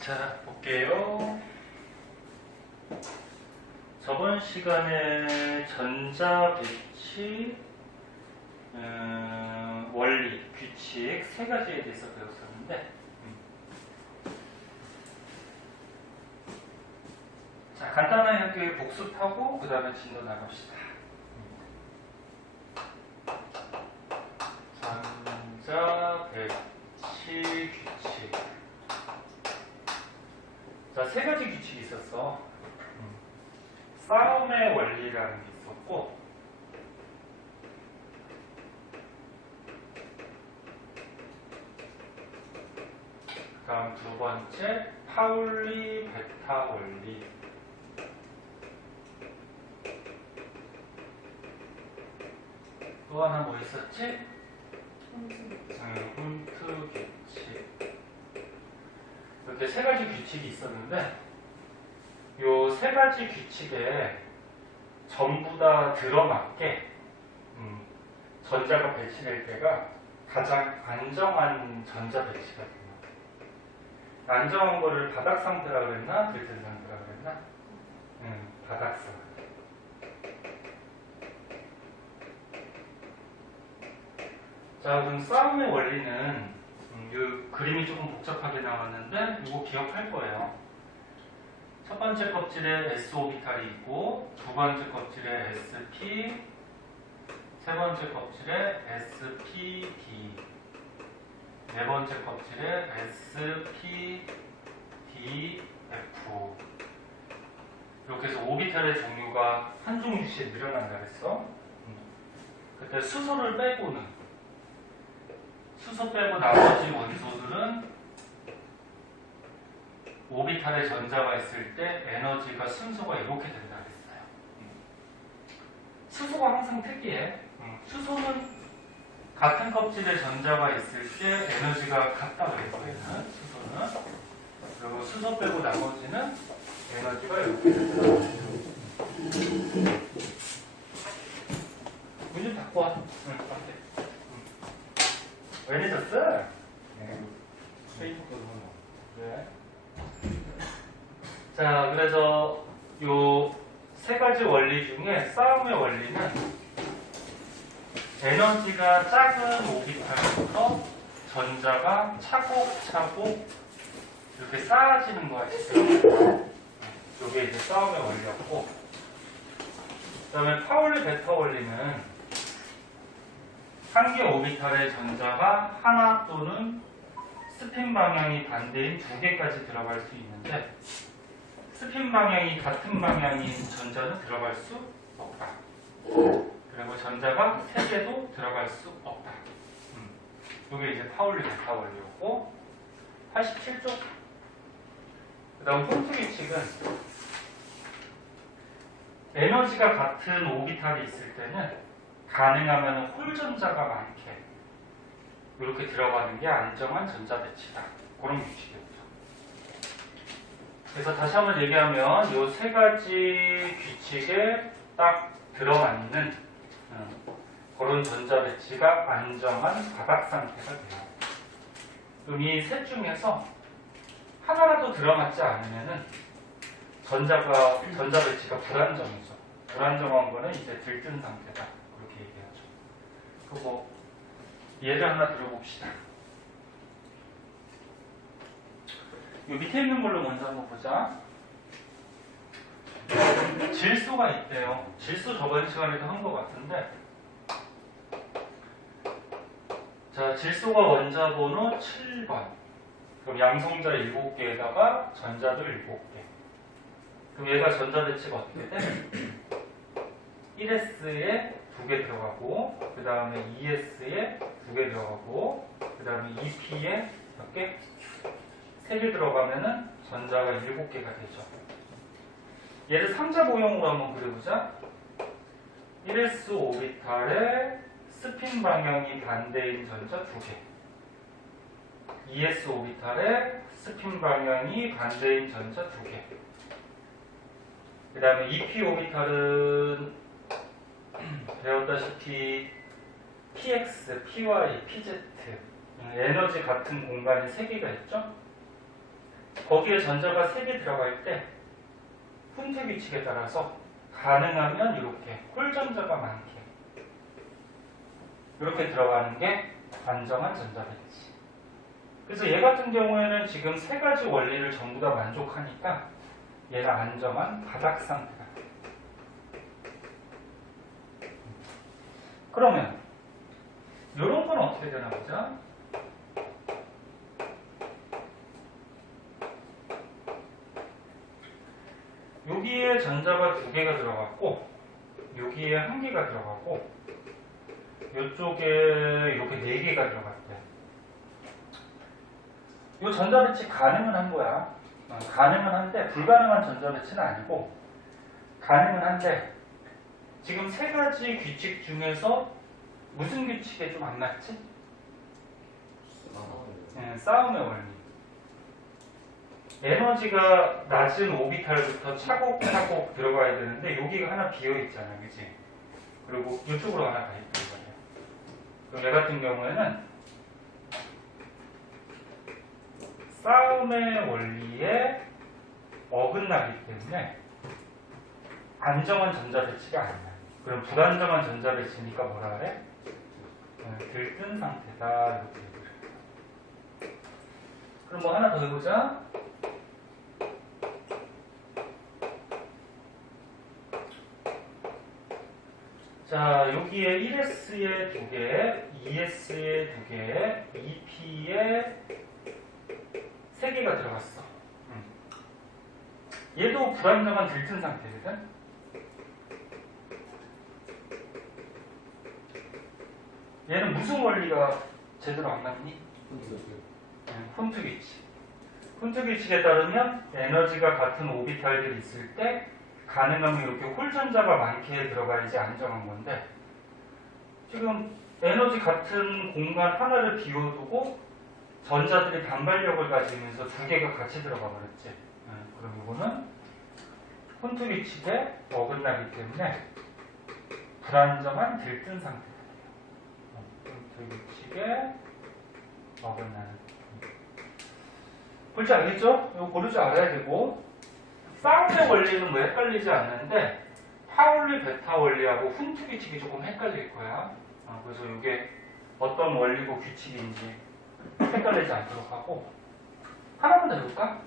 자, 볼게요. 저번 시간에 전자 배치 원리, 규칙 세 가지에 대해서 배웠었는데 자, 간단하게 복습하고 그 다음에 진도 나갑시다. 전자 배치 규칙. 자, 세 가지 규칙이 있었어. 싸움의 원리라는 게 있었고, 그 다음 두 번째 파울리 베타 원리. 또 하나 뭐 있었지? 훈트 규칙. 이렇게 세 가지 규칙이 있었는데, 요 세 가지 규칙에 전부 다 들어맞게 전자가 배치될 때가 가장 안정한 전자 배치가 됩니다. 안정한 거를 바닥 상태라 그랬나? 들뜬 상태라 그랬나? 바닥상. 자, 그럼 싸움의 원리는 이 그림이 조금 복잡하게 나왔는데 이거 기억할 거예요. 첫 번째 껍질에 s 오비탈이 있고, 두 번째 껍질에 sp, 세 번째 껍질에 spd, 네 번째 kop질에 spdf. 이렇게 해서 오비탈의 종류가 한 종류씩 늘어난다 그랬어. 그때 수소를 빼고는, 수소 빼고 나머지 원소들은 오비탈에 전자가 있을 때 에너지가 순서가 이렇게 된다 그랬어요. 수소가 항상 특이해. 수소는 같은 껍질에 전자가 있을 때 에너지가 같다 그랬어요. 수소는. 그리고 수소 빼고 나머지는 에너지가 이렇게 된다. 문 좀 닫고 와. 밖에. 왜 늦었어? 페이스북 왜? 자, 그래서 요 세 가지 원리 중에 싸움의 원리는 에너지가 작은 오비탈부터 전자가 차곡차곡 이렇게 쌓아지는 거야. 이게 이제 싸움의 원리였고, 그 다음에 파울리 베타 원리는 한 개 오비탈의 전자가 하나 또는 스핀 방향이 반대인 두 개까지 들어갈 수 있는데, 스핀 방향이 같은 방향인 전자는 들어갈 수 없다. 그리고 전자가 세 개도 들어갈 수 없다. 이게 이제 파울리 베타 원리였고, 87쪽. 그 다음 홈트 규칙은 에너지가 같은 오비탈이 있을 때는 가능하면 홀 전자가 많게 이렇게 들어가는 게 안정한 전자 배치다. 그런 규칙이었죠. 그래서 다시 한번 얘기하면 이 세 가지 규칙에 딱 들어맞는 그런 전자 배치가 안정한 바닥 상태가 돼요. 그럼 이 셋 중에서 하나라도 들어맞지 않으면은 전자 배치가 불안정이죠. 불안정한 거는 이제 들뜬 상태다. 그렇게 얘기하죠. 그거 예를 하나 들어봅시다. 이 밑에 있는 걸로 먼저 한번 보자. 질소가 있대요. 질소 저번 시간에도 한 것 같은데, 자, 질소가 원자 번호 7번. 그럼 양성자 7개에다가 전자도 7개. 그럼 얘가 전자 배치가 어떻게 돼? 1s에 2개 들어가고, 그 다음에 2s에 2개 들어가고, 그 다음에 2p에 몇 개? 3개 들어가면은 전자가 7개가 되죠. 얘를 3자 모형으로 한번 그려보자. 1s 오비탈에 스핀 방향이 반대인 전자 2개. 2s 오비탈에 스핀 방향이 반대인 전자 2개. 그 다음에 2p 오비탈은 배웠다시피 px, py, pz 에너지 같은 공간이 3개가 있죠? 거기에 전자가 3개 들어갈 때 훈트 규칙에 따라서 가능하면 이렇게 홀전자가 많게 이렇게 들어가는 게 안정한 전자 배치. 그래서 얘 같은 경우에는 지금 3가지 원리를 전부 다 만족하니까 얘는 안정한 바닥 상태가 돼. 그러면 이런 건 어떻게 되나 보자. 여기에 전자가 2개가 들어갔고 여기에 1개가 들어가고 이쪽에 이렇게 4개가 들어갔대. 이 전자 배치 가능은 한 거야. 가능은 한데 불가능한 전자 배치는 아니고 가능은 한데 지금 3가지 규칙 중에서 무슨 규칙에 좀 안 맞지? 싸움의 원리. 에너지가 낮은 오비탈부터 차곡차곡 들어가야 되는데 여기가 하나 비어있잖아, 그치? 그리고 이쪽으로 하나 가 있단 말이야. 그럼 얘 같은 경우에는 싸움의 원리에 어긋나기 때문에 안정한 전자 배치가 아니야. 그럼 불안정한 전자 배치니까 뭐라 그래? 들뜬 상태다. 이렇게 얘기를 해. 그럼 뭐 하나 더 해보자. 자, 여기에 1S에 2개, 2S에 2개, 2P에 3개가 들어갔어. 얘도 불안정한 들뜬 상태거든. 얘는 무슨 원리가 제대로 안 맞니? 훈트 규칙. 훈트 규칙에 따르면 에너지가 같은 오비탈들이 있을 때 가능하면 이렇게 홀전자가 많게 들어가야지 안정한 건데 지금 에너지 같은 공간 하나를 비워두고 전자들이 반발력을 가지면서 2개가 같이 들어가 버렸지. 그럼 이거는 훈트 규칙에 어긋나기 때문에 불안정한 들뜬 상태가 돼요. 훈트 규칙에 어긋나는. 볼줄 알겠죠? 이거 고를 줄 알아야 되고 싸움의 원리는 뭐 헷갈리지 않는데 파울리 베타 원리하고 훈트 규칙이 조금 헷갈릴 거야. 그래서 이게 어떤 원리고 규칙인지 헷갈리지 않도록 하고 하나만 더 해볼까?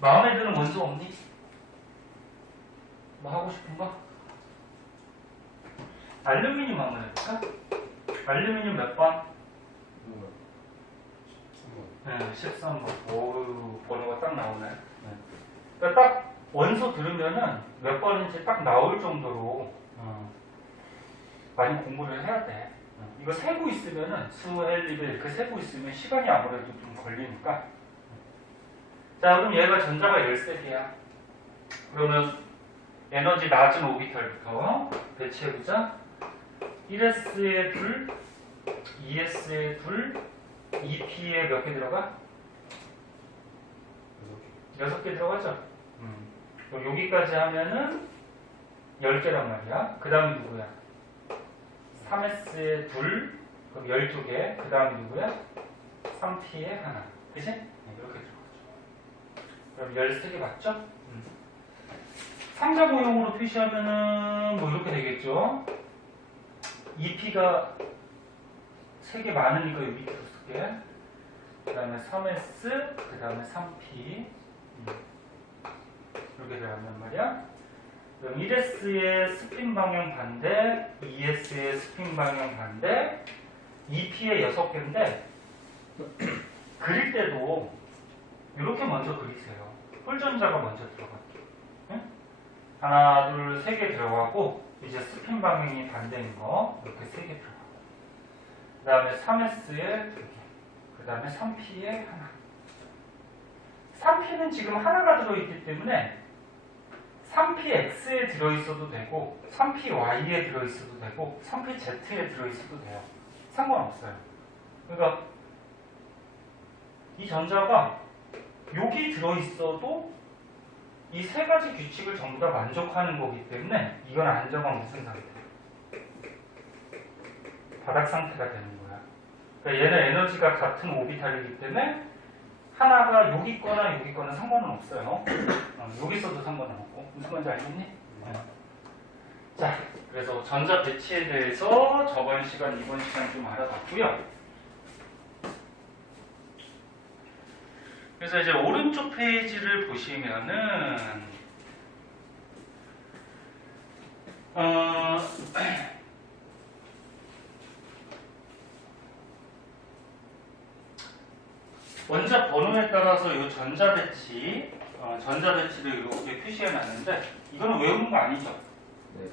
마음에 드는 원소 없니? 뭐 하고 싶은 거? 알루미늄 한번 해볼까? 알루미늄 몇 번? 13번. 오우, 번호가 딱 나오네. 그러니까 딱 원소 들으면은 몇 번인지 딱 나올 정도로 많이 공부를 해야 돼. 이거 세고 있으면은 수, 헬, 리베 이렇게 세고 있으면 시간이 아무래도 좀 걸리니까. 자, 그럼 얘가 전자가 13개야. 그러면 에너지 낮은 오비탈부터 배치해보자. 1S에 둘, 2S에 둘, 2P에 몇 개 들어가? 6개 들어가죠? 그럼 여기까지 하면은 10개란 말이야. 그 다음에 누구야? 3S에 둘, 그럼 12개. 그 다음에 누구야? 3P에 하나. 그치? 이렇게 들어가죠. 그럼 13개 맞죠? 3자 모형으로 표시하면은 뭐 이렇게 되겠죠? 2P가 3개 많으니까 여기 밑으로 쓸게. 그 다음에 3S, 그 다음에 3P. 이렇게 들어간단 말이야. 그럼 1S의 스핀 방향 반대, 2S의 스핀 방향 반대, 2P의 6개인데, 그릴 때도 이렇게 먼저 그리세요. 홀전자가 먼저 들어갈게요. 응? 하나, 둘, 3개 들어가고, 이제 스핀 방향이 반대인 거, 이렇게 3개 들어가고. 그 다음에 3S에 2개. 그 다음에 3P에 하나. 3P는 지금 하나가 들어있기 때문에 3PX에 들어있어도 되고 3PY에 들어있어도 되고 3PZ에 들어있어도 돼요. 상관없어요. 그러니까 이 전자가 여기 들어있어도 이 3가지 규칙을 전부 다 만족하는 거기 때문에 이건 안정한 무슨 상태? 바닥 상태가 되는 거야. 그러니까 얘는 에너지가 같은 오비탈이기 때문에 하나가 여기 있거나 여기 있거나 상관은 없어요. 여기 있어도 상관은 없고. 무슨 말인지 알겠니? 네. 자, 그래서 전자 배치에 대해서 저번 시간, 이번 시간 좀 알아봤고요. 그래서 이제 오른쪽 페이지를 보시면은 원자 번호에 따라서 이 전자 배치를 이렇게 표시해 놨는데 이거는 외우는 거 아니죠? 네.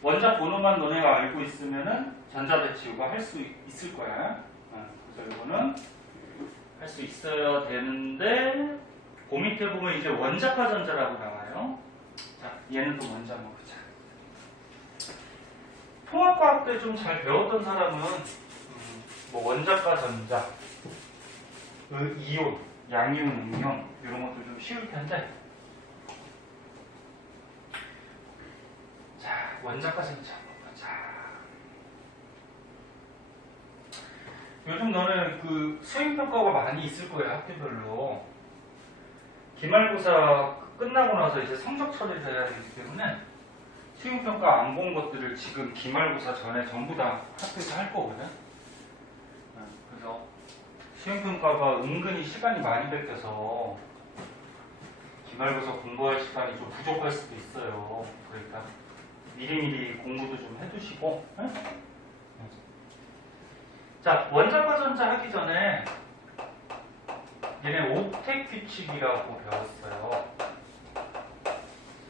원자 번호만 너네가 알고 있으면은 전자 배치 이거 할 수 있을 거야. 그래서 이거는 할 수 있어야 되는데 그 밑에 보면 이제 원자과 전자라고 나와요. 자, 얘는 또 먼저 한번 보자. 통합과학 때 좀 잘 배웠던 사람은 뭐 원자과 전자, 이온, 양이온, 음이온 이런 것도 좀 쉬울 텐데. 자, 원자과 전자 한번 보자. 요즘 너는 그 수행평가가 많이 있을 거예요, 학교별로. 기말고사 끝나고 나서 이제 성적 처리를 해야 되기 때문에 수행평가 안 본 것들을 지금 기말고사 전에 전부 다 학교에서 할 거거든. 그래서 수행평가가 은근히 시간이 많이 뺏겨서 기말고사 공부할 시간이 좀 부족할 수도 있어요. 그러니까 미리미리 공부도 좀 해두시고. 응? 자, 원자과 전자 하기 전에 얘네 옥텟 규칙이라고 배웠어요.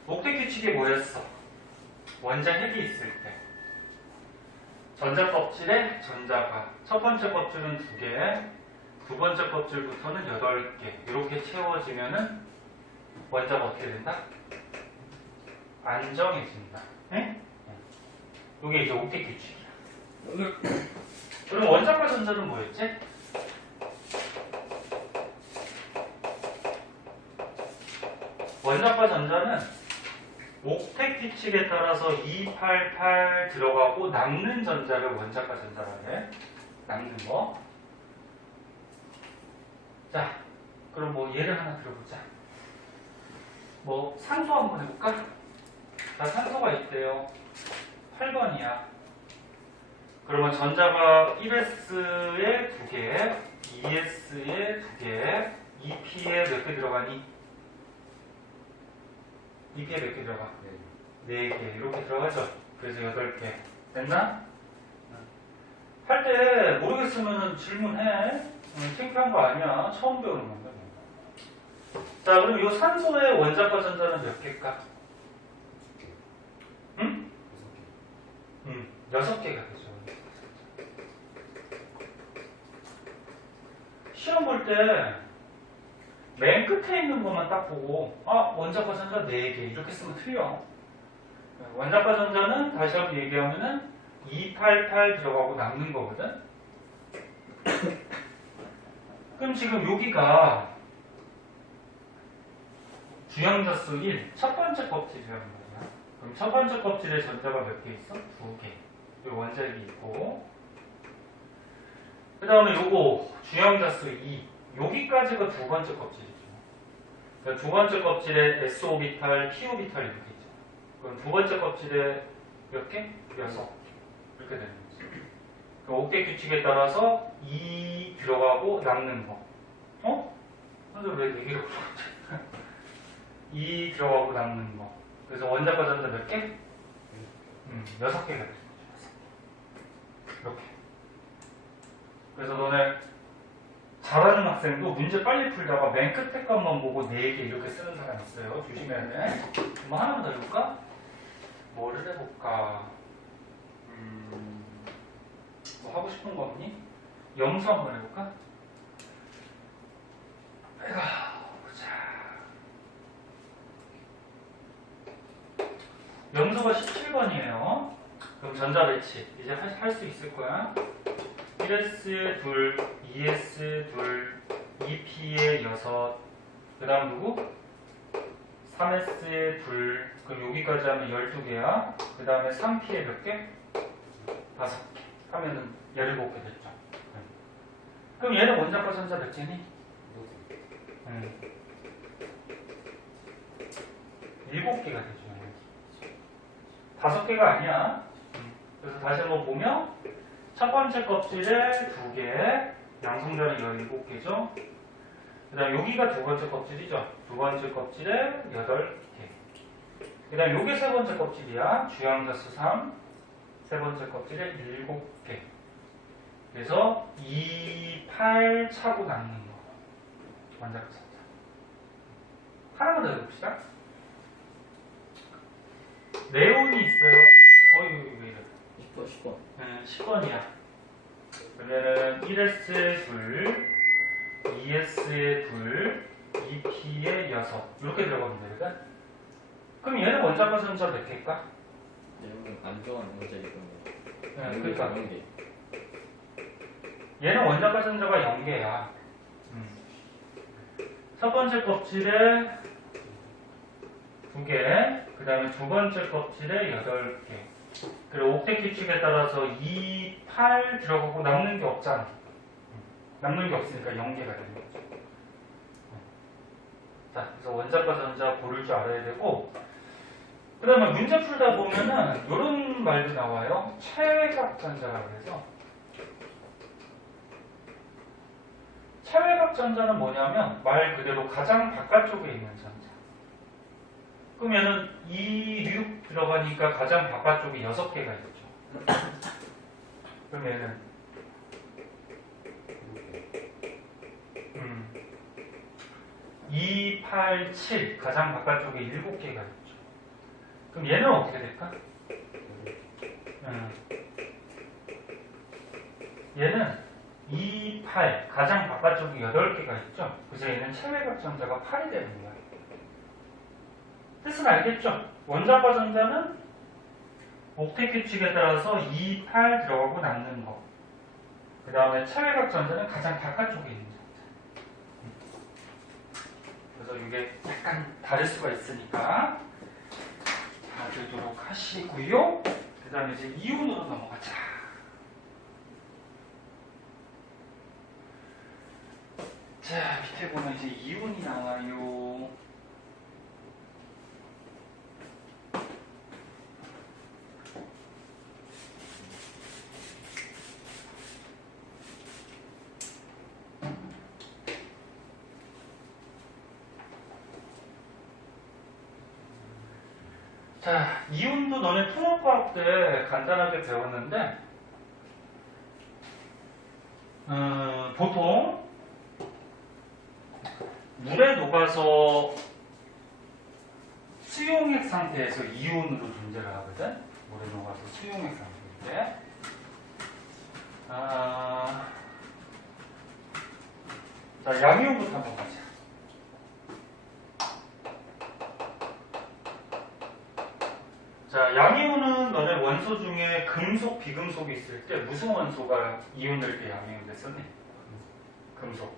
옥텟 규칙이 뭐였어? 원자 핵이 있을 때 전자 껍질에 전자가 첫 번째 껍질은 2개, 두 번째 껍질부터는 8개 이렇게 채워지면은 원자가 어떻게 된다? 안정해진다. 네? 이게 이제 옥텟 규칙이야. 그럼 원자과 전자는 뭐였지? 원자과 전자는 옥텟 규칙에 따라서 288 들어가고 남는 전자를 원자과 전자라고 해. 남는 거. 자, 그럼 뭐 예를 하나 들어보자. 뭐 산소 한번 해볼까? 자, 산소가 있대요. 8번이야. 그러면 전자가 1s에 2개, 2s에 2개, 2p에 몇 개 들어가니? 2p에 몇 개 들어가? 4개. 이렇게 들어가죠? 그래서 8개. 됐나? 할 때 모르겠으면 질문해. 창피한 거 아니야. 처음 배우는 건데. 자, 그럼 이 산소의 원자과 전자는 몇 개일까? 응? 6개가 되죠. 시험 볼 때 맨 끝에 있는 것만 딱 보고 원자과 전자 4개 이렇게 쓰면 틀려. 원자과 전자는 다시 한번 얘기하면은 288 들어가고 남는 거거든. 그럼 지금 여기가 주양자수 1, 첫 번째 껍질이라는 거야. 그럼 첫 번째 껍질에 전자가 몇 개 있어? 2개. 여기 원자핵이 있고, 그 다음에 요거 주양자수 2, 여기까지가 두 번째 껍질이죠. 그러니까 두 번째 껍질에 SO비탈, PO비탈 이렇게 있죠. 그럼 두 번째 껍질에 몇 개? 6개. 이렇게 되는 거지. 그러니까 옥텟 규칙에 따라서 2 들어가고 남는 거. 근데 왜 4개로 들어갔지? 2 들어가고 남는 거. 그래서 원자과 전자 몇 개? 6개가 되는 거죠. 이렇게. 그래서 너네 잘하는 학생도 문제 빨리 풀다가 맨 끝에 것만 보고 4개 이렇게 쓰는 사람 있어요. 조심해야 돼. 뭐 하나만 더 해볼까? 뭐를 해볼까? 뭐 하고 싶은 거 없니? 염수 한번 해볼까? 아이고, 보자. 염소가 17번이에요. 그럼 전자 배치 이제 할 수 있을 거야. 1s 둘, 2s 둘, 2p에 6. 그 다음 누구? 3s에 둘. 그럼 여기까지 하면 12개야. 그 다음에 3p에 몇 개? 5개. 하면은 17개 됐죠. 그럼 얘는 원자과 전자 몇 개니? 7개가 되죠. 5개가 아니야. 그래서 다시 한번 보면 첫 번째 껍질에 2개, 양성자는 17개죠. 그 다음 여기가 두 번째 껍질이죠. 두 번째 껍질에 8개. 그 다음 요게 세 번째 껍질이야. 주양자수 3. 세 번째 껍질에 7개. 그래서 2, 8 차고 남는 거. 원자력 전자. 하나만 더 해봅시다. 네온이 있어요. 어이, 왜 이래. 10번. 10번이야. 그러면은 1S에 2, 2S에 2, 2P에 6. 이렇게 들어가면 되거든? 그럼 얘는 원자과 전자 몇 개일까? 여러분 안 좋아하는 문제 이건데. 그러니까 얘는 원자과 전자가 0개야. 첫 번째 껍질에 2개, 그 다음에 두 번째 껍질에 8개. 그리고 옥텟 규칙에 따라서 2, 8 들어가고 남는 게 없잖아. 남는 게 없으니까 0개가 되는 거죠. 자, 그래서 원자과 전자 고를 줄 알아야 되고, 그 다음에 문제 풀다 보면은 이런 말도 나와요. 최외각 전자라고 해서. 최외각 전자는 뭐냐면 말 그대로 가장 바깥쪽에 있는 전자. 그러면은 2, 6 들어가니까 가장 바깥쪽에 6개가 있죠. 그러면은 2, 8, 7 가장 바깥쪽에 7개가 있죠. 그럼 얘는 어떻게 될까? 얘는 2, 8 가장 바깥쪽에 8개가 있죠. 그래서 얘는 최외각 전자가 8이 되는 거야. 뜻은 알겠죠? 원자과 전자는 옥텟 규칙에 따라서 2, 8 들어가고 남는 거. 그 다음에 최외각 전자는 가장 바깥쪽에 있는 전자. 그래서 이게 약간 다를 수가 있으니까 봐주도록 하시고요. 그 다음에 이제 이온으로 넘어가자. 자, 밑에 보면 이제 이온이 나와요. 자, 이온도 너네 통합과학 때 간단하게 배웠는데, 보통 물에 녹아서 수용액 상태에서 이온으로 존재를 하거든. 물에 녹아서 수용액 상태인데, 자, 양이온부터 한번 가자. 자, 양이온은 너네 원소 중에 금속, 비금속이 있을 때 무슨 원소가 이온을 때 양이온 됐었니? 금속.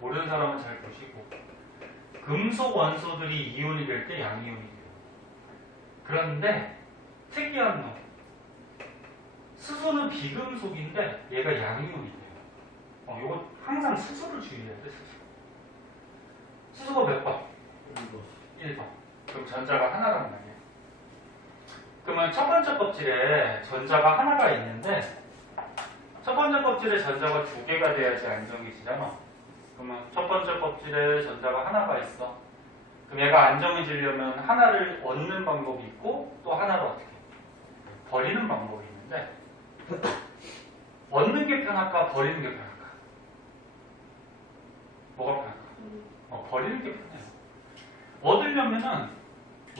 모르는 사람은 잘 보시고. 금속 원소들이 이온이 될 때 양이온이 돼요. 그런데 특이한 놈. 수소는 비금속인데 얘가 양이온이 돼요. 이거 항상 수소를 주의해야 돼, 수소. 수소가 몇 번? 1번. 그럼 전자가 하나란 말이야. 그러면 첫 번째 껍질에 전자가 하나가 있는데 첫 번째 껍질에 전자가 2개가 돼야지 안정해지잖아. 그러면 첫 번째 껍질에 전자가 하나가 있어. 그럼 얘가 안정해지려면 하나를 얻는 방법이 있고 또 하나를 어떻게 버리는 방법이 있는데 얻는 게 편할까 버리는 게 편할까? 뭐가 편할까? 버리는 게 편해요. 얻으려면은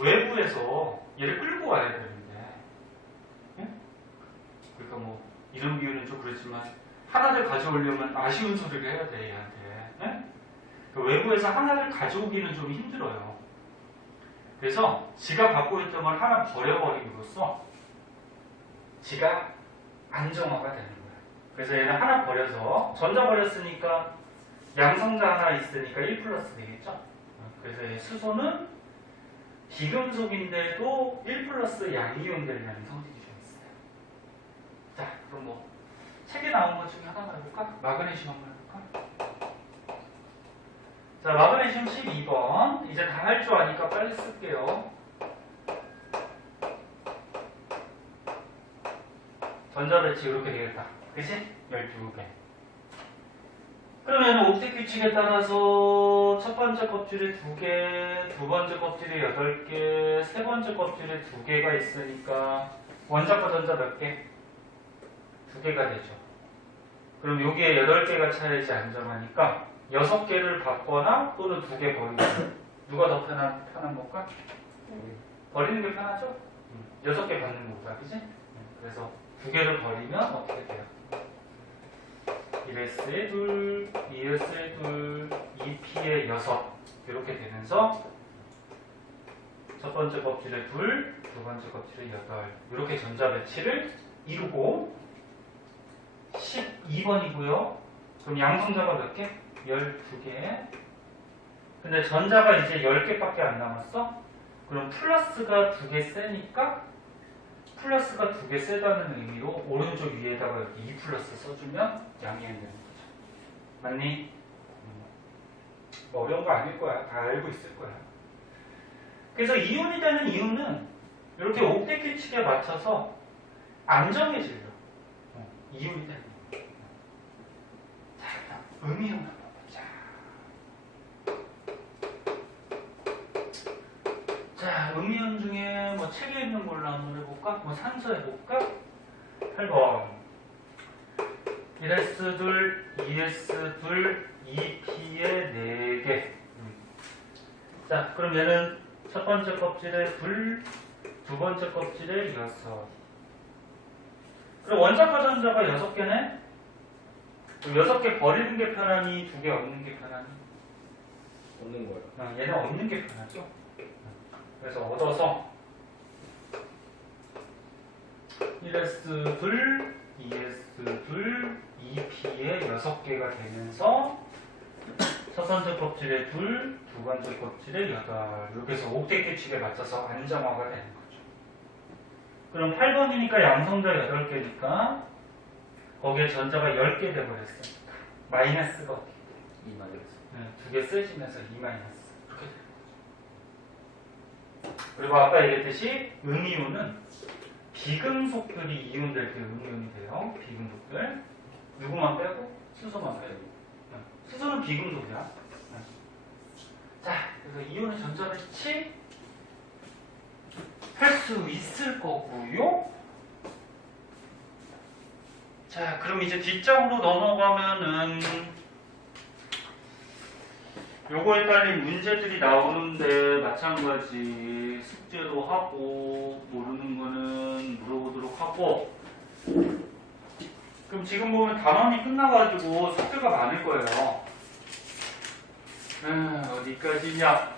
외부에서 얘를 끌고 와야 되는데, 그러니까 뭐 이런 비유는 좀 그렇지만 하나를 가져오려면 아쉬운 소리를 해야 돼 얘한테. 그러니까 외부에서 하나를 가져오기는 좀 힘들어요. 그래서 지가 갖고 있던 걸 하나 버려버림으로써 지가 안정화가 되는 거야. 그래서 얘는 하나 버려서 전자 버렸으니까 양성자 하나 있으니까 1 플러스 되겠죠. 그래서 이 수소는 비금속인데도 1 플러스 양이온들이라는 성질이 좀 있어요. 자, 그럼 뭐 책에 나온 것 중에 하나만 해볼까? 마그네슘 한번 해볼까? 자, 마그네슘 12번. 이제 다 할 줄 아니까 빨리 쓸게요. 전자배치 이렇게 되겠다. 그치? 12개. 그러면 옥텟 규칙에 따라서 첫 번째 껍질에 2개, 두 번째 껍질에 8개, 세 번째 껍질에 2개가 있으니까 원자과 전자 몇 개? 2개가 되죠. 그럼 여기에 8개가 차야지 안정하니까 6개를 받거나 또는 2개 버리고 누가 더 편한 걸까? 버리는 게 편하죠? 6개 받는 거다. 그치? 그래서 2개를 버리면 어떻게 돼요? 1S에 2, 2S에 2, 2P에 6 이렇게 되면서 첫 번째 껍질에 2, 두 번째 껍질에 8 이렇게 전자 배치를 이루고 12번이고요. 그럼 양성자가 몇 개? 12개. 근데 전자가 이제 10개밖에 안 남았어? 그럼 플러스가 2개 세니까 플러스가 2개 세다는 의미로 오른쪽 위에다가 여기 2 플러스 써주면 양이행 되는 거죠. 맞니? 어려운 거 아닐 거야. 다 알고 있을 거야. 그래서 이온이 되는 이유는 이렇게 옥텟 규칙에 맞춰서 안정해지려. 이온이 되는 이유. 자, 음이온 한번 보자. 자, 음이온 중에 뭐 책에 있는 걸로 한번 해볼까? 뭐 산소 해볼까? 8번 1S2, 2S2, 2P에 4개. 자, 그럼 얘는 첫 번째 껍질에 2, 두 번째 껍질에 6. 그럼 원자과 전자가 6개네? 6개 버리는 게 편하니 2개 얻는 게 편하니? 없는 거예요. 얘는 얻는 게 편하죠? 그래서 얻어서 1S2, 2S2, 2P에 6개가 되면서 첫 번째 껍질에 2, 두 번째 껍질에 8 이렇게 해서 옥텟 규칙에 맞춰서 안정화가 되는 거죠. 그럼 8번이니까 양성자 8개니까 거기에 전자가 10개 돼버렸으니까 마이너스가 어떻게 돼? 2 마이너스. 2개 쓰지면서 2 마이너스 이렇게 되는 거죠. 그리고 아까 얘기했듯이 음이온은 비금속들이 이온될 때 음이온이 돼요. 비금속들. 누구만 빼고? 수소만 빼고. 수소는 비금속이야. 자, 그래서 이온의 전자 배치 할 수 있을 거고요. 자, 그럼 이제 뒷장으로 넘어가면은 요거에 딸린 문제들이 나오는데 마찬가지 숙제도 하고 모르는 거는 물어보도록 하고. 그럼 지금 보면 단원이 끝나가지고 숙제가 많을 거예요. 어디까지냐?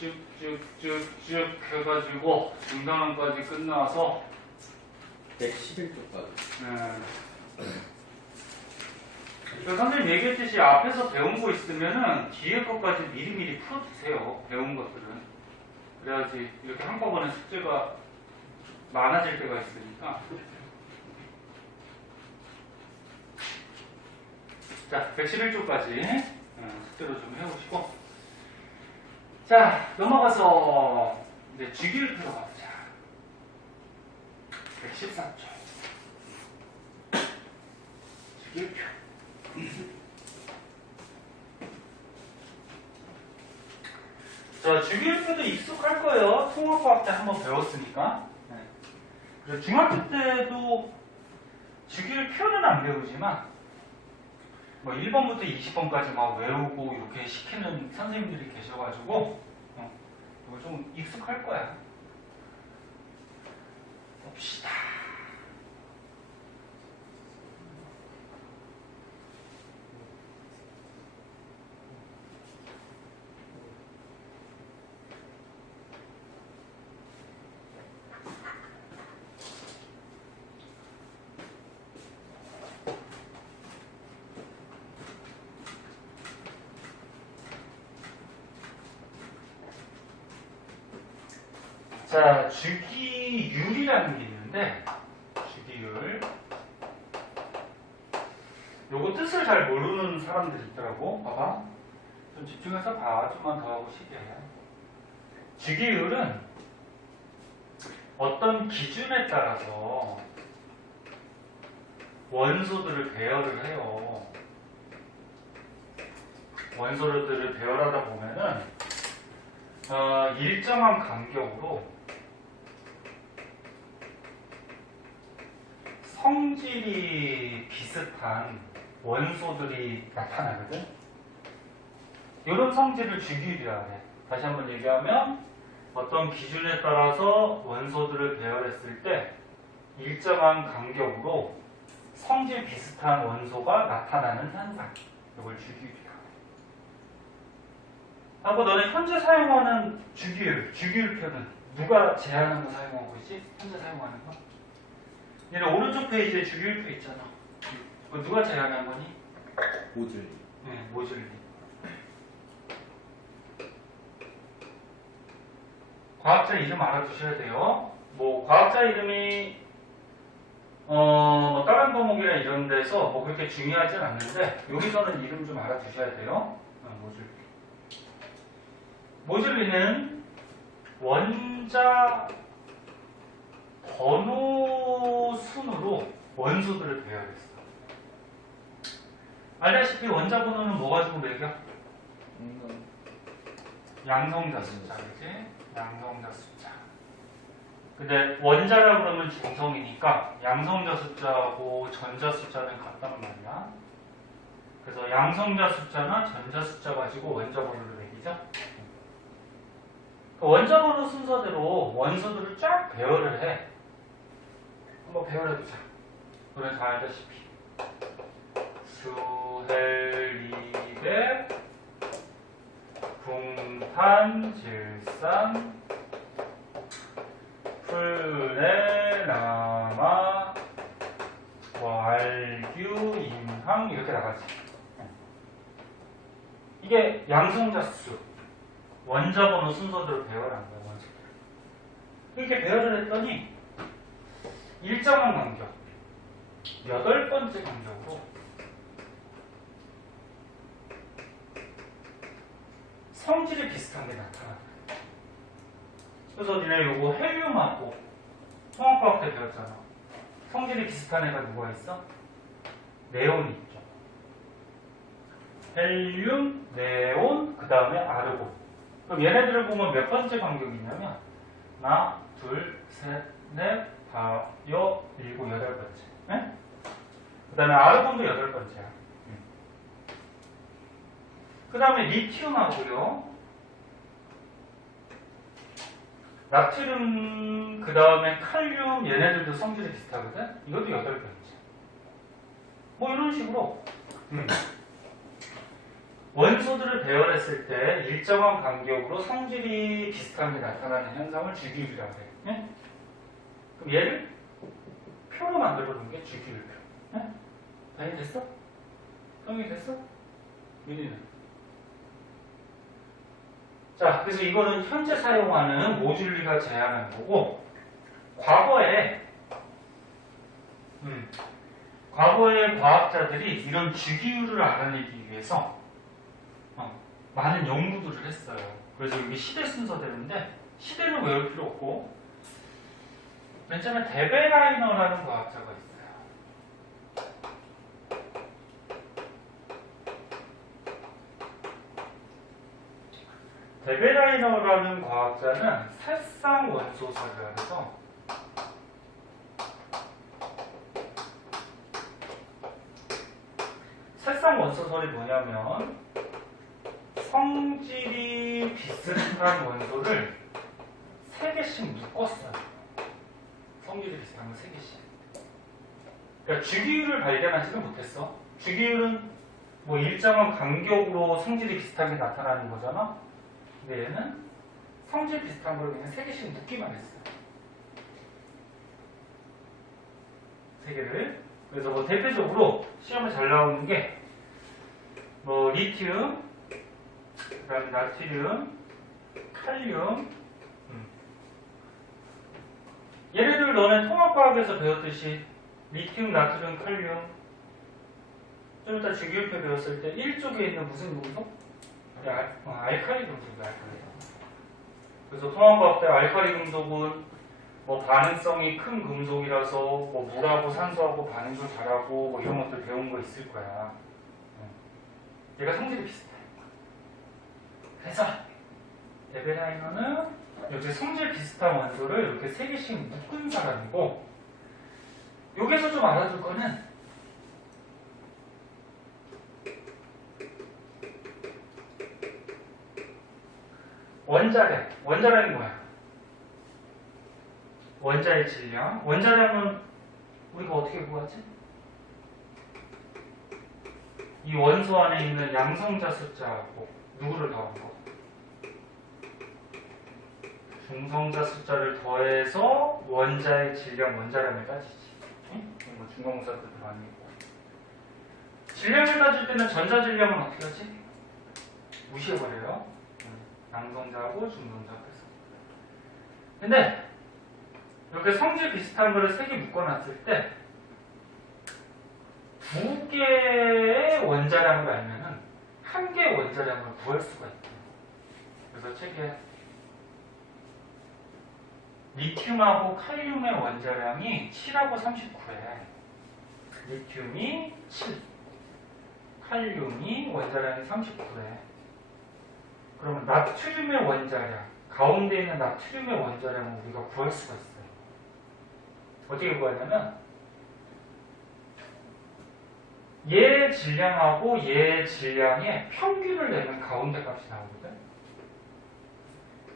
쭉쭉쭉쭉 해가지고 중단원까지 끝나서 111쪽까지. 선생님 얘기했듯이 앞에서 배운 거 있으면은 뒤에 것까지 미리미리 풀어두세요. 배운 것들은. 그래야지 이렇게 한꺼번에 숙제가 많아질 때가 있으니까. 자, 111조까지 숙제로 좀 해오시고. 자, 넘어가서 이제 주기율 들어가보자. 114조. 주기율표. 자, 주기율표도 익숙할 거예요. 통합과학 때 한번 배웠으니까. 그래서 중학교 때도 주기율표는 안 배우지만 뭐 1번부터 20번까지 막 외우고 이렇게 시키는 선생님들이 계셔가지고 이거 좀 익숙할 거야. 봅시다. 자, 주기율이라는 게 있는데, 주기율. 요거 뜻을 잘 모르는 사람들이 있더라고. 봐봐. 좀 집중해서 봐. 좀만 더 하고 시게. 주기율은 어떤 기준에 따라서 원소들을 배열을 해요. 원소들을 배열하다 보면은 일정한 간격으로 성질이 비슷한 원소들이 나타나거든. 이런 성질을 주기율이라고 해. 다시 한번 얘기하면 어떤 기준에 따라서 원소들을 배열했을 때 일정한 간격으로 성질 비슷한 원소가 나타나는 현상. 이걸 주기율이라고 해. 하고 너네 현재 사용하는 주기율표는 누가 제안한 거 사용하고 있지? 현재 사용하는 거? 얘는 오른쪽 페이지에 주기율표 있잖아. 그거 누가 제안한 거니? 모듈리. 네, 모듈리. 과학자 이름 알아두셔야 돼요. 뭐 과학자 이름이 뭐 다른 과목이나 이런 데서 뭐 그렇게 중요하진 않는데 여기서는 이름 좀 알아두셔야 돼요. 모듈리. 모듈리는 원자 번호 순으로 원소들을 배열했어. 알다시피 원자 번호는 뭐 가지고 매겨? 양성자 숫자이지. 양성자 숫자. 근데 원자라 그러면 중성이니까 양성자 숫자하고 전자 숫자는 같단 말이야. 그래서 양성자 숫자나 전자 숫자 가지고 원자 번호를 매기죠. 그 원자 번호 순서대로 원소들을 쫙 배열을 해. 한번 배열해보자. 우리는 다 알다시피 수헬리백 붕탄 질산 플레나마 알규 임항 이렇게 나가지. 이게 양성자 수 원자 번호 순서대로 배열한 거야. 원소들. 이렇게 배열을 했더니 일정한 간격 8번째 간격으로 성질이 비슷한 게 나타나. 그래서 니네 요거 헬륨하고 통합과학 때 배웠잖아. 성질이 비슷한 애가 누가 있어? 네온이 있죠. 헬륨, 네온, 그 다음에 아르곤. 그럼 얘네들을 보면 몇 번째 간격이 있냐면 하나, 둘, 셋, 넷, 다, 여, 일곱, 8번째. 네? 그 다음에 아르곤도 8번째야. 그 다음에 리튬하고요. 나트륨, 그 다음에 칼륨, 얘네들도 성질이 비슷하거든? 이것도 8번째. 뭐 이런 식으로. 원소들을 배열했을 때 일정한 간격으로 성질이 비슷한 게 나타나는 현상을 주기율이라고 해. 네? 그럼 얘를 표로 만들어 놓은 게 주기율표. 네? 다행히 됐어? 성이 됐어? 민희는? 자, 그래서 이거는 현재 사용하는 모듈리가 제안한 거고, 과거에 과학자들이 이런 주기율을 알아내기 위해서 많은 연구들을 했어요. 그래서 여기 시대 순서대로인데 시대는 외울 필요 없고 맨 처음에 데베라이너라는 과학자가 있어요. 데베라이너라는 과학자는 새쌍 원소설이라 해서 새쌍 원소설이 뭐냐면 성질이 비슷한 원소를 3개씩 묶었어요. 성질이 비슷한 거 3개씩. 그러니까 주기율을 발견하지는 못했어. 주기율은 뭐 일정한 간격으로 성질이 비슷하게 나타나는 거잖아. 근데 얘는 성질 비슷한 걸 그냥 3개씩 묶기만 했어요. 3개를. 그래서 뭐 대표적으로 시험에 잘 나오는 게 뭐 리튬, 그 다음에 나트륨, 칼륨. 얘네들 너네 통합과학에서 배웠듯이 리튬, 나트륨, 칼륨 좀 이따 주기율표 배웠을 때 1쪽에 있는 무슨 금속? 알칼리 금속이야, 알칼리. 그래서 통합과학 때 알칼리 금속은 뭐 반응성이 큰 금속이라서 뭐 물하고 산소하고 반응도 잘하고 뭐 이런 것들 배운 거 있을 거야. 얘가 성질이 비슷해. 그래서 에베라이너는 이렇게 성질 비슷한 원소를 이렇게 3개씩 묶은 사람이고, 여기서 좀 알아둘 거는 원자량. 원자량이 뭐야? 원자의 질량. 원자량은 우리가 어떻게 구하지? 이 원소 안에 있는 양성자 숫자하고 누구를 더한 거? 중성자 숫자를 더해서 원자의 질량, 원자량을 따지지. 응? 뭐 중공사도 많이 있고. 질량을 따질 때는 전자 질량은 어떻게 하지? 무시해버려요. 양성자하고 중성자에서. 근데 이렇게 성질 비슷한 거를 3개 묶어놨을 때 2개의 원자량을 알면은 1개의 원자량을 구할 수가 있대요. 그래서 책에 리튬하고 칼륨의 원자량이 7하고 39에 리튬이 7, 칼륨이 원자량이 39에 그러면 나트륨의 원자량, 가운데 있는 나트륨의 원자량을 우리가 구할 수가 있어요. 어떻게 구하냐면 얘 질량하고 얘 질량의 평균을 내면 가운데 값이 나오거든.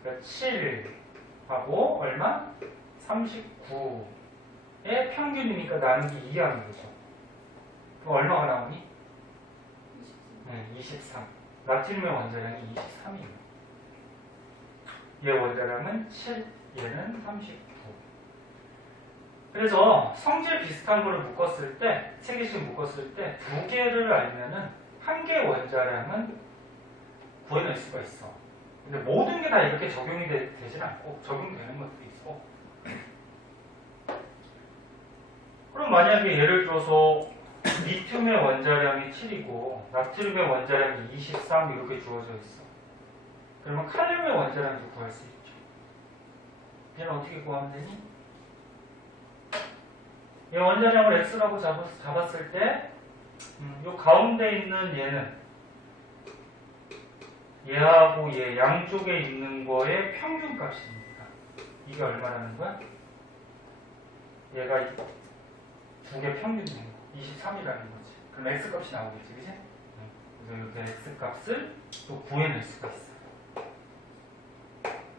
그러니까 7하고 얼마? 39의 평균이니까 나누기 2 하는 거죠. 그럼 얼마가 나오니? 23. 나트륨의 원자량이 23이에요. 얘 원자량은 7, 얘는 39. 그래서 성질 비슷한 거를 묶었을 때, 3개씩 묶었을 때 2개를 알면은 1개의 원자량은 구해낼 수가 있어. 근데 모든 게 다 이렇게 적용이 되진 않고 적용되는 것도 있고. 그럼 만약에 예를 들어서 리튬의 원자량이 7이고 나트륨의 원자량이 23 이렇게 주어져 있어. 그러면 칼륨의 원자량도 구할 수 있죠. 얘는 어떻게 구하면 되니? 이 원자량을 x라고 잡았을 때, 이 가운데 있는 얘는 얘하고 얘 양쪽에 있는 거의 평균값입니다. 이게 얼마라는 거야? 얘가 2개 평균 된 거, 23이라는 거지. 그럼 x값이 나오겠지, 그치? 그래서 이렇게 x값을 또 구해낼 수가 있어.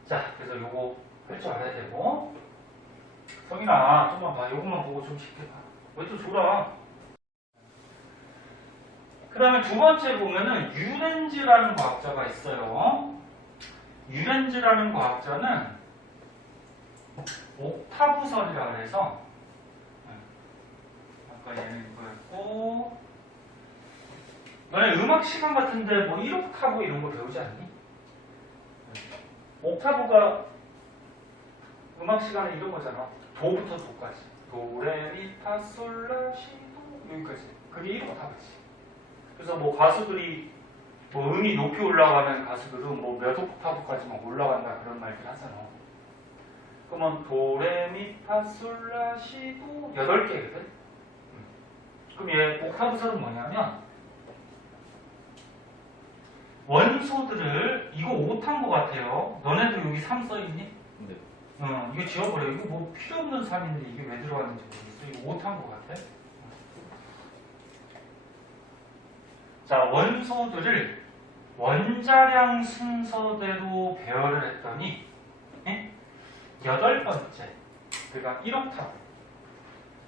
자, 그래서 요거 할 줄 알아야 되고. 성인아, 좀만 봐. 요것만 보고 좀 쉽게 봐. 왜 또 졸아? 그 다음에 두 번째 보면은 유렌즈라는 과학자가 있어요. 유렌즈라는 과학자는 옥타브설이라고 해서, 아까 얘는 이거였고, 너네 음악 시간 같은데 뭐 1옥타브 이런 거 배우지 않니? 옥타브가 음악 시간에 이런 거잖아. 도부터 도까지. 도, 레, 미, 파, 솔, 라, 시, 도 여기까지. 그게 1옥타브지. 그래서 뭐 가수들이 뭐 음이 높이 올라가는 가수들은 뭐 몇 옥타브까지만 올라간다 그런 말들 하잖아. 그러면 도, 레, 미, 파, 솔, 라, 시, 도 8개거든. 그럼 얘 옥타브설은 뭐냐면 원소들을 이거 5탄 것 같아요. 너네도 여기 3 써있니? 네. 이거 지워버려. 이거 뭐 필요 없는 3인데 이게 왜 들어갔는지 모르겠어. 이거 5탄 것 같아. 자, 원소들을 원자량 순서대로 배열을 했더니 8번째, 그러니까 1옥타브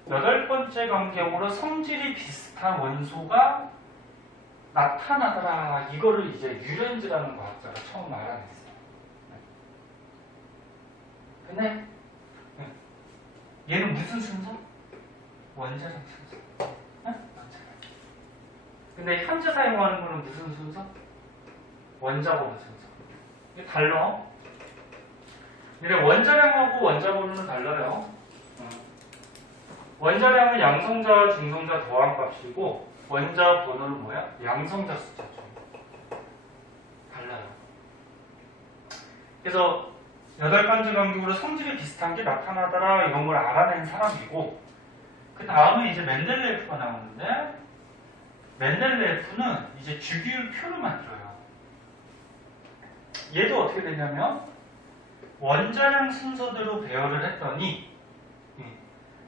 8번째 간격으로 성질이 비슷한 원소가 나타나더라. 이거를 이제 유렌즈라는 과학자가 처음 알아냈어요. 근데 얘는 무슨 순서? 원자량 순서. 원자량. 근데 현재 사용하는 거는 무슨 순서? 원자번호 순서. 이게 달라. 근데 원자량하고 원자번호는 달라요. 원자량은 양성자, 중성자 더한 값이고 원자 번호는 뭐야? 양성자 숫자죠. 달라요. 그래서 8번째 간격으로 성질이 비슷한 게 나타나더라 이런 걸 알아낸 사람이고, 그 다음에 이제 멘델레예프가 나오는데, 멘델레예프는 이제 주기율표를 만들어요. 얘도 어떻게 되냐면 원자량 순서대로 배열을 했더니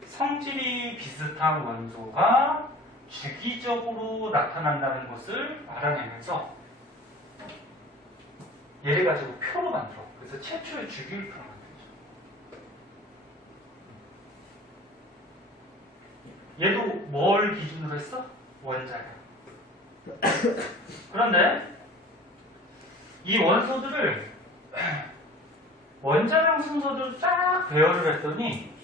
성질이 비슷한 원소가 주기적으로 나타난다는 것을 알아내면서 얘를 가지고 표로 만들어. 그래서 최초의 주기율표를 만들죠. 얘도 뭘 기준으로 했어? 원자량. 그런데 이 원소들을 원자량 순서대로 쫙 배열을 했더니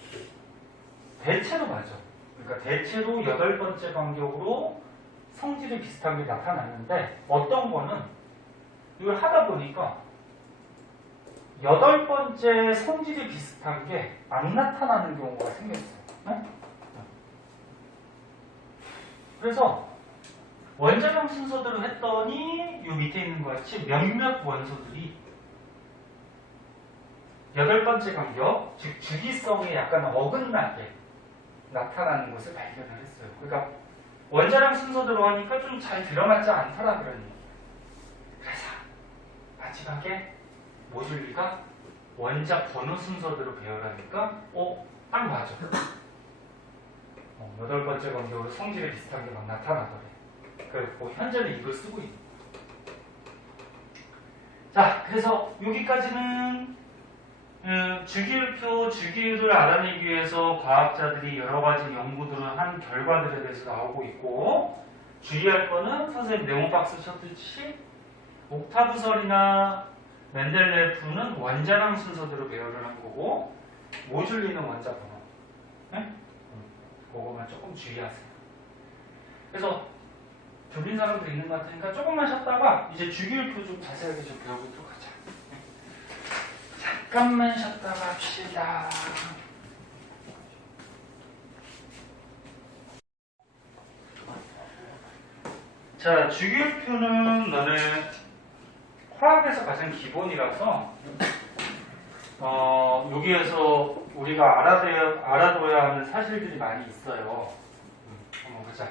대체로 맞아. 그러니까 대체로 8번째 간격으로 성질이 비슷한 게 나타났는데, 어떤 거는 이걸 하다 보니까 8번째 성질이 비슷한 게 안 나타나는 경우가 생겼어요. 네? 그래서 원자량 순서대로 했더니 이 밑에 있는 것 같이 몇몇 원소들이 8번째 간격, 즉 주기성에 약간 어긋나게 나타나는 것을 발견을 했어요. 그러니까 원자량 순서대로 하니까 좀 잘 들어맞지 않더라 그러니. 그래서 마지막에 모듈리가 원자 번호 순서대로 배열하니까 딱 맞아. 8번째 간격으로 성질이 비슷한 게 막 나타나더래. 그리고 현재는 이걸 쓰고 있는 거예요. 자, 그래서 여기까지는 주기율표, 주기율을 알아내기 위해서 과학자들이 여러 가지 연구들을 한 결과들에 대해서 나오고 있고, 주의할 거는 선생님 네모박스 쳤듯이 옥타브설이나 멘델레예프는 원자량 순서대로 배열을 한 거고, 모듈리는 원자 번호. 네? 그거만 조금 주의하세요. 그래서 졸린 사람들 있는 것 같으니까 조금만 쉬었다가 이제 주기율표 좀 자세하게 좀 배워보도록 하자. 잠깐만 쉬었다가 합시다. 자, 주기율표는 너는 화학에서 가장 기본이라서 여기에서 우리가 알아둬야 하는 사실들이 많이 있어요. 한번 보자.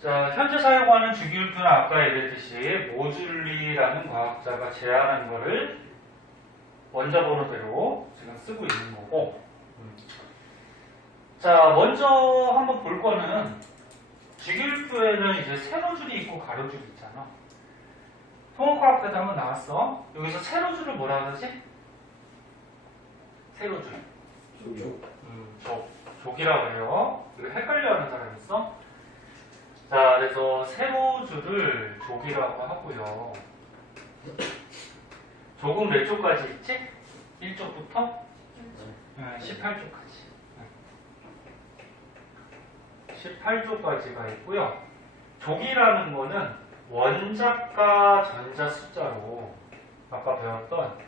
자, 현재 사용하는 주기율표는 아까 얘기했듯이 모듈리라는 과학자가 제안한 거를 원자 번호대로 지금 쓰고 있는 거고, 자, 먼저 한번 볼 거는 주기율표에는 이제 세로줄이 있고 가로줄이 있잖아. 통합과학 때도 한번 나왔어. 여기서 세로줄을 뭐라 그러지? 세로줄. 족이라고 해요. 이거 헷갈려하는 사람 있어? 자, 그래서 세로줄을 족이라고 하고요. 족은 몇 쪽까지 있지? 1쪽부터 18쪽까지. 18쪽까지가 있고요. 족이라는 거는 원자과 전자 숫자로 아까 배웠던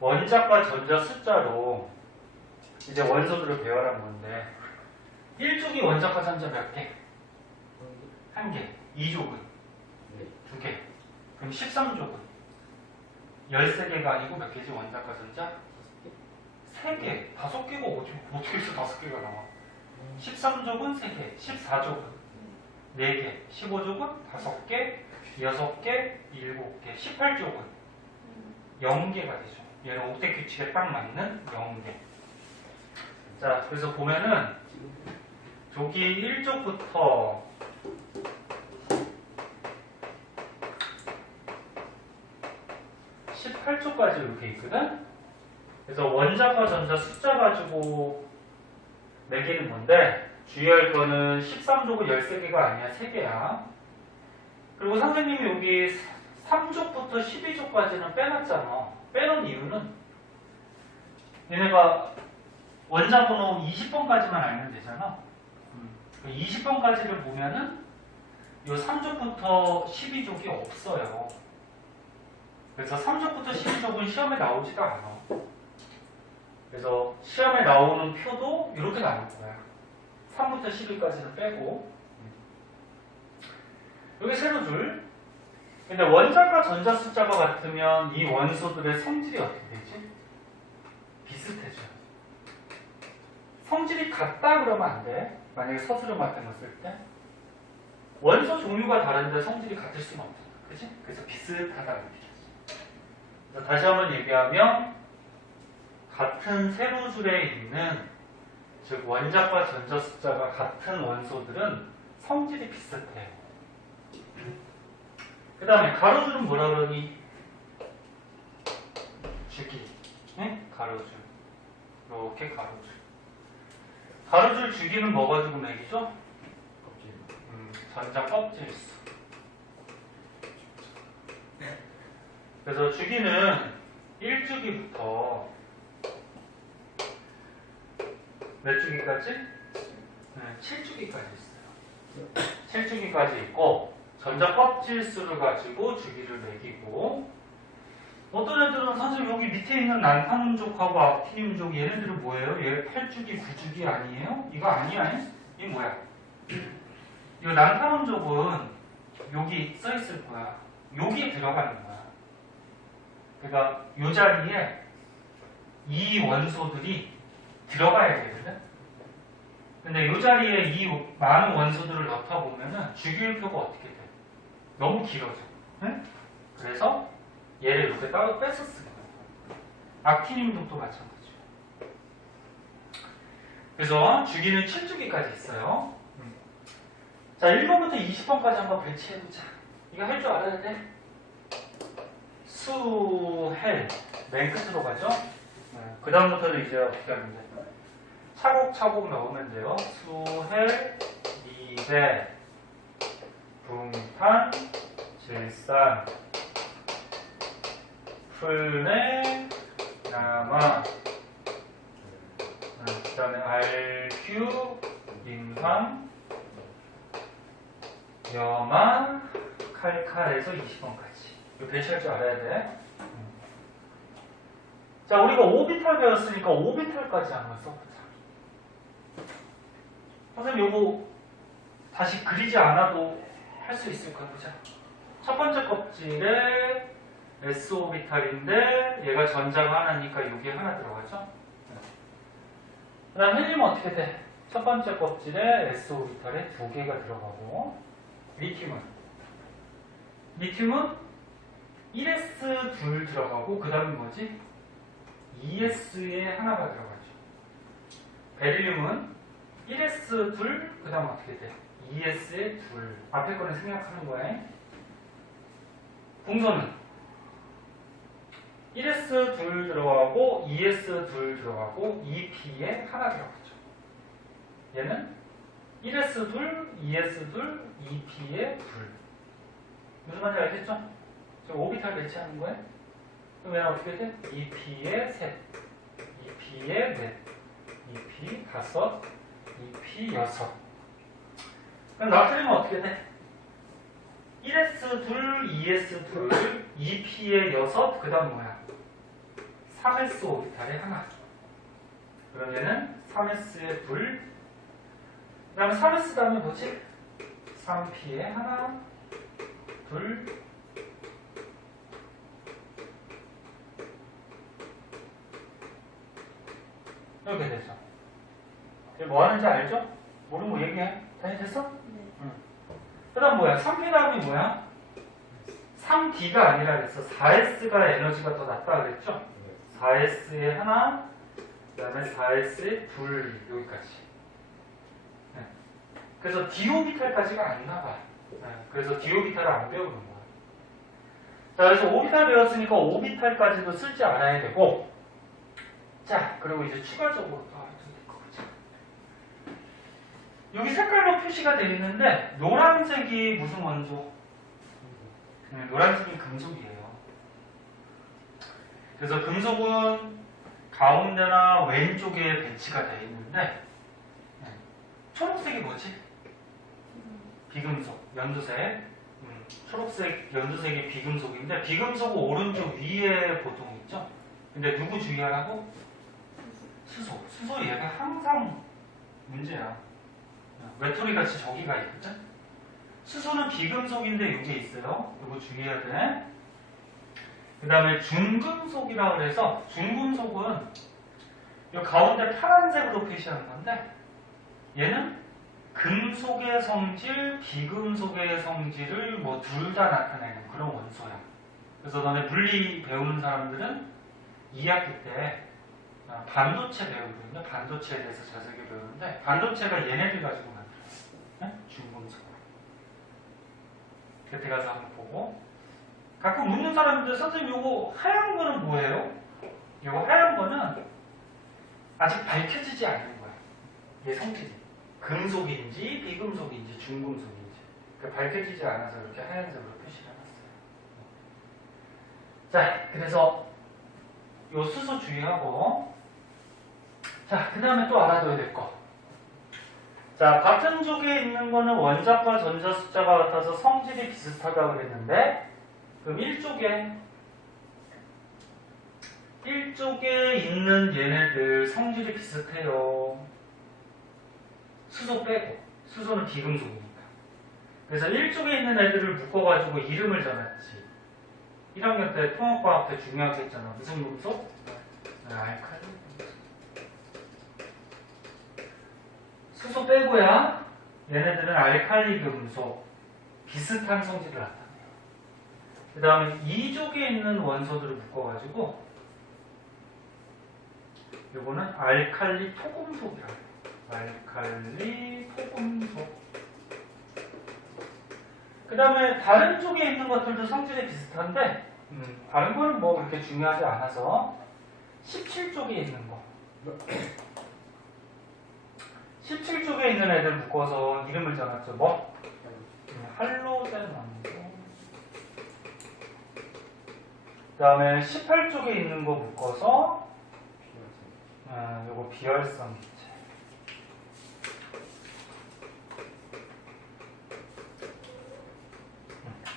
원자과 전자 숫자로 이제 원소들을 배열한 건데, 1족이 원자과 전자 몇 개? 1개. 2족은? 2개. 그럼 13족은? 13개가 아니고 몇 개지? 원자과 전자? 3개. 5개가 어떻게 해서 5개가 나와? 13족은 3개. 14족은? 4개. 15족은? 5개. 6개. 7개. 18족은? 0개가 되죠. 얘는 옥텟 규칙에 딱 맞는 0개. 자, 그래서 보면은 족이 1족부터 18쪽까지 이렇게 있거든? 그래서 원자과 전자 숫자 가지고 매기는 건데, 주의할 거는 13족은 13개가 아니야. 3개야. 그리고 선생님이 여기 3족부터 12족까지는 빼놨잖아. 빼놓은 이유는 얘네가 원자 번호 20번까지만 알면 되잖아. 20번까지를 보면은 이 3족부터 12족이 없어요. 그래서 3족부터 12족은 시험에 나오지도 않아. 그래서 시험에 나오는 표도 이렇게 나올 거야. 3부터 10일까지는 빼고. 여기 세로 줄. 근데 원자과 전자 숫자가 같으면 이 원소들의 성질이 어떻게 되지? 비슷해져. 성질이 같다 그러면 안 돼. 만약에 서술형 같은 거 쓸 때. 원소 종류가 다른데 성질이 같을 수는 없잖아. 그치? 그래서 비슷하다는 얘기지. 그래서 다시 한번 얘기하면 같은 세로줄에 있는 즉 원자과 전자 숫자가 같은 원소들은 성질이 비슷해요. 그 다음에 가로줄은 뭐라 그러니? 주기. 네? 가로줄. 이렇게 가로줄. 가로줄 주기는 뭐 가지고 매기죠? 전자 껍질수. 그래서 주기는 1주기부터 몇 주기까지? 네, 7주기까지 있어요. 7주기까지 있고 전자 껍질 수를 가지고 주기를 매기고 어떤 애들은 선생님 여기 밑에 있는 난타민족하고 악티민족 얘네들은 뭐예요? 얘 8주기, 9주기 아니에요? 이거 아니야? 이게 뭐야? 이 난타민족은 여기 써있을 거야. 여기에 들어가는 거야. 그러니까 이 자리에 이 원소들이 들어가야 되거든. 근데 이 자리에 이 많은 원소들을 넣다 보면은 주기율표가 어떻게 돼? 너무 길어져. 응? 그래서 얘를 이렇게 따로 뺏어 쓰는 거야. 악티닌족도 마찬가지야. 그래서 주기는 7주기까지 있어요. 자, 1번부터 20번까지 한번 배치해보자. 이거 할 줄 알아야 돼. 수, 헬, 맨 끝으로 가죠. 그 다음부터는 이제 어떻게 하면 돼? 차곡차곡 넣으면 돼요. 수, 헬, 미배, 붕탄, 질산, 풀네, 남아, 그 다음에 RQ, 임상, 염화, 칼칼에서 20번까지. 이거 배치할 줄 알아야 돼. 자, 우리가 오비탈 배웠으니까 오비탈까지 한번 써보자. 선생님, 요거 다시 그리지 않아도 할 수 있을까 보자. 첫 번째 껍질에 S오비탈인데 얘가 전자가 하나니까 여기에 하나 들어가죠. 그 다음 헬륨은 어떻게 돼? 첫 번째 껍질에 S오비탈에 2개가 들어가고 리튬은 1S 둘 들어가고 그 다음에 뭐지? 2S에 하나가 들어가죠. 베릴륨은 1S 둘, 그 다음 어떻게 돼? 2S에 둘. 앞에 거는 생략하는 거야. 궁소는 1S 둘 들어가고 2S 둘 들어가고 2P에 하나 들어가죠. 얘는 1S 둘, 2S 둘, 2P에 둘. 무슨 말인지 알겠죠? 지금 오비탈 배치하는 거예요. 그럼 얘는 어떻게 돼? 2P에 셋, 2P에 넷, 2P 다섯, 2P 여섯. 그럼 나트륨은 어떻게 돼? 1S 둘, 2S 둘, 2P에 여섯, 그 다음 뭐야? 3S 오비탈에 하나. 그럼 얘는 3S에 둘, 그 다음에 3S 다음에 뭐지? 3P에 하나, 둘, 이렇게 되죠. 뭐 하는지 알죠? 모르는 거 얘기해. 다시 됐어? 네. 응. 그 다음 뭐야? 3P 다음이 뭐야? 3D가 아니라 그랬어. 4S가 에너지가 더 낮다 그랬죠? 4S에 하나, 그 다음에 4S에 둘, 여기까지. 네. 그래서 D오비탈까지가 안 나가. 네. 그래서 D오비탈을 안 배우는 거야. 자, 그래서 오비탈 배웠으니까 오비탈까지도 쓸 줄 알아야 되고, 자, 그리고 이제 추가적으로 또 하나 더 보자. 여기 색깔로 표시가 되어 있는데, 노란색이 무슨 원소? 노란색이 금속이에요. 그래서 금속은 가운데나 왼쪽에 배치가 되어 있는데, 초록색이 뭐지? 비금속, 연두색. 초록색, 연두색이 비금속인데 비금속은 오른쪽 위에 보통 있죠? 근데 누구 주의하라고? 수소. 수소 얘가 항상 문제야. 외톨이 같이 저기가 있거든? 수소는 비금속인데 이게 있어요. 이거 주의해야 돼. 그 다음에 중금속이라고 해서 중금속은 이 가운데 파란색으로 표시하는 건데 얘는 금속의 성질, 비금속의 성질을 뭐 둘 다 나타내는 그런 원소야. 그래서 너네 물리 배우는 사람들은 2학기 때 반도체 배우거든요. 반도체에 대해서 자세하게 배우는데 반도체가 얘네들 가지고 만들어요. 네? 중금속으로. 그때 가서 한번 보고 가끔 묻는 사람들 선생님 요거 하얀 거는 뭐예요? 요거 하얀 거는 아직 밝혀지지 않은 거야. 얘 성질이. 금속인지 비금속인지 중금속인지 밝혀지지 않아서 이렇게 하얀색으로 표시를 해놨어요. 자, 그래서 요 수소 주의하고 자, 그 다음에 또 알아둬야 될 거. 자, 같은 쪽에 있는 거는 원자과 전자 숫자가 같아서 성질이 비슷하다고 그랬는데 그럼 1쪽에 있는 얘네들 성질이 비슷해요. 수소 빼고. 수소는 비금속이니까. 그래서 1쪽에 있는 애들을 묶어가지고 이름을 정했지. 1학년 때 통합과학 때 중요하게 했잖아. 무슨 금속? 알칼리 금속. 수소 빼고야 얘네들은 알칼리 금속. 비슷한 성질을 나타내요. 그 다음에 2쪽에 있는 원소들을 묶어가지고 요거는 알칼리 토금속이라고 해요. 알칼리 토금속. 그 다음에 다른 쪽에 있는 것들도 성질이 비슷한데 다른 건 뭐 그렇게 중요하지 않아서 17쪽에 있는 거 17쪽에 있는 애들 묶어서 이름을 정했죠. 뭐? 할로젠 원소. 그 다음에 18쪽에 있는 거 묶어서 요거 비활성 기체.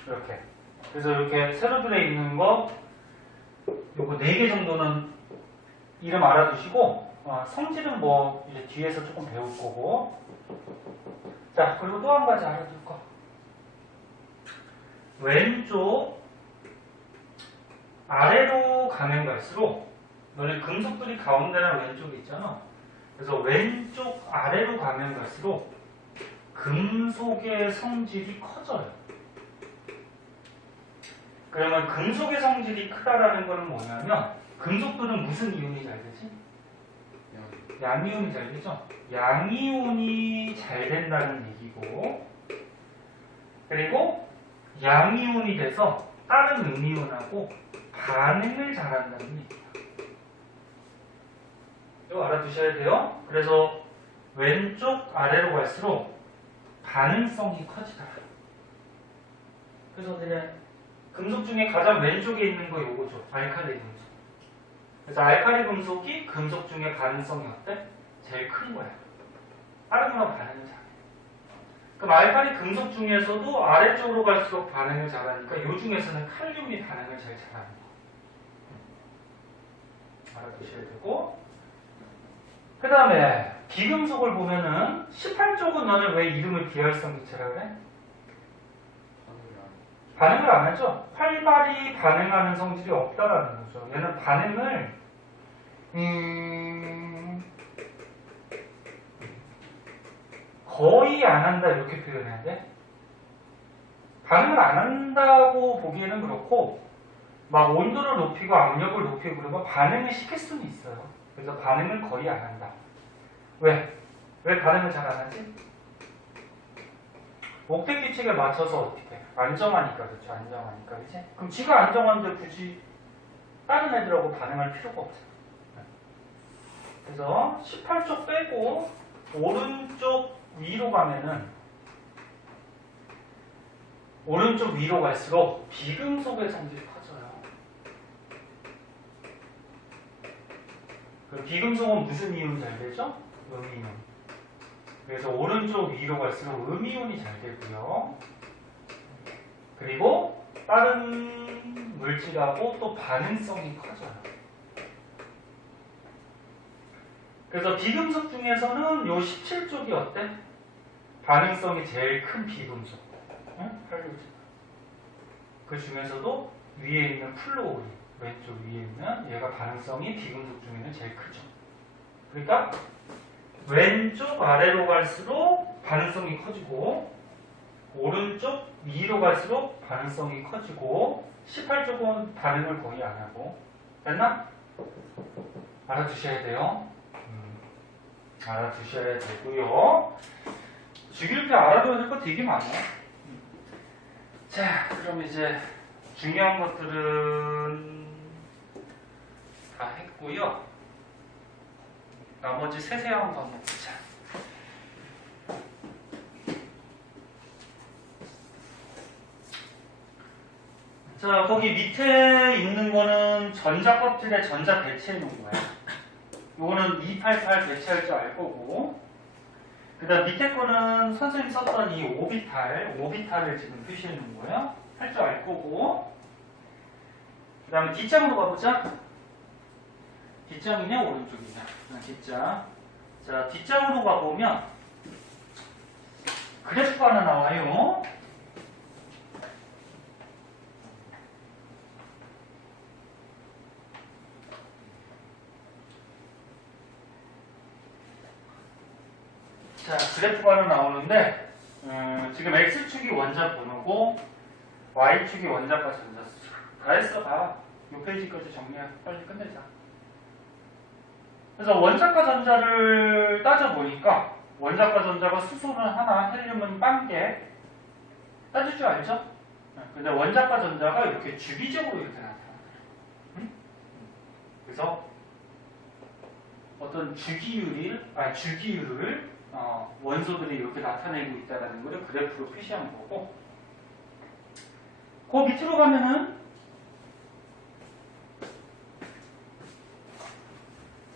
이렇게. 그래서 이렇게 세로들에 있는 거 요거 4개 정도는 이름 알아두시고 성질은 뭐 이제 뒤에서 조금 배울 거고. 자, 그리고 또 한 가지 알아둘 거. 왼쪽 아래로 가면 갈수록 너네 금속들이 가운데나 왼쪽에 있잖아. 그래서 왼쪽 아래로 가면 갈수록 금속의 성질이 커져요. 그러면 금속의 성질이 크다라는 건 뭐냐면 금속들은 무슨 이온이 잘 되지? 양이온이 잘 되죠? 양이온이 잘 된다는 얘기고 그리고 양이온이 돼서 다른 음이온하고 반응을 잘한다는 얘기예요. 이거 알아두셔야 돼요. 그래서 왼쪽 아래로 갈수록 반응성이 커지더라. 그래서 그냥 금속 중에 가장 왼쪽에 있는 거 요거죠. 알칼리 금속. 그래서 알칼리 금속이 금속 중에 반응성이 어때? 제일 큰 거야. 다른 거랑 반응을 잘해. 그럼 알칼리 금속 중에서도 아래쪽으로 갈수록 반응을 잘하니까 요 중에서는 칼륨이 반응을 제일 잘하는 거. 알아두셔야 되고 그 다음에 비금속을 보면은 18쪽은 너는 왜 이름을 비활성 기체라고 그래? 반응을 안 하죠? 활발히 반응하는 성질이 없다라는 거죠. 얘는 반응을 거의 안 한다 이렇게 표현해야 돼. 반응을 안 한다고 보기에는 그렇고 막 온도를 높이고 압력을 높이고 그러면 반응을 시킬 수는 있어요. 그래서 반응을 거의 안 한다. 왜? 왜 반응을 잘 안 하지? 옥텟 규칙에 맞춰서 어떻게 해? 안정하니까. 그렇죠. 안정하니까. 그치? 그럼 지가 안정한데 굳이 다른 애들하고 반응할 필요가 없어요. 그래서 18쪽 빼고 오른쪽 위로 가면은 오른쪽 위로 갈수록 비금속의 성질이 커져요. 그럼 비금속은 무슨 이온이 잘 되죠? 음이온. 그래서 오른쪽 위로 갈수록 음이온이 잘 되고요. 그리고 다른 물질하고 또 반응성이 커져요. 그래서 비금속 중에서는 요 17쪽이 어때? 반응성이 제일 큰 비금속. 응? 할로젠. 그 중에서도 위에 있는 플로우린, 왼쪽 위에 있는 얘가 반응성이 비금속 중에는 제일 크죠. 그러니까 왼쪽 아래로 갈수록 반응성이 커지고 오른쪽 위로 갈수록 반응성이 커지고 18쪽은 반응을 거의 안 하고. 됐나? 알아두셔야 돼요. 알아두셔야 되고요. 주기율표 알아둬야 될 거 되게 많아요. 자, 그럼 이제 중요한 것들은 다 했고요. 나머지 세세한 거 한번 보자. 자, 거기 밑에 있는 거는 전자 껍질에 전자 배치해 놓은 거야. 요거는 288 배치할 줄 알 거고, 그 다음 밑에 거는 선생님이 썼던 이 오비탈을 지금 표시해 놓은 거예요. 할 줄 알 거고, 그 다음에 뒷장으로 가보자. 뒷장이냐 오른쪽이냐. 뒷장. 자, 뒷장으로 가보면 그래프 하나 나와요. 자, 그래프가 하나 나오는데 지금 X축이 원자 번호고 Y축이 원자과 전자수. 다 했어, 봐. 이 페이지까지 정리해. 빨리 끝내자. 그래서 원자과 전자를 따져보니까 원자과 전자가 수소는 하나, 헬륨은 1개 따질 줄 알죠? 근데 원자과 전자가 이렇게 주기적으로 이렇게 나타나요. 응? 그래서 어떤 주기율을 원소들이 이렇게 나타내고 있다는 것을 그래프로 표시한 거고, 그 밑으로 가면은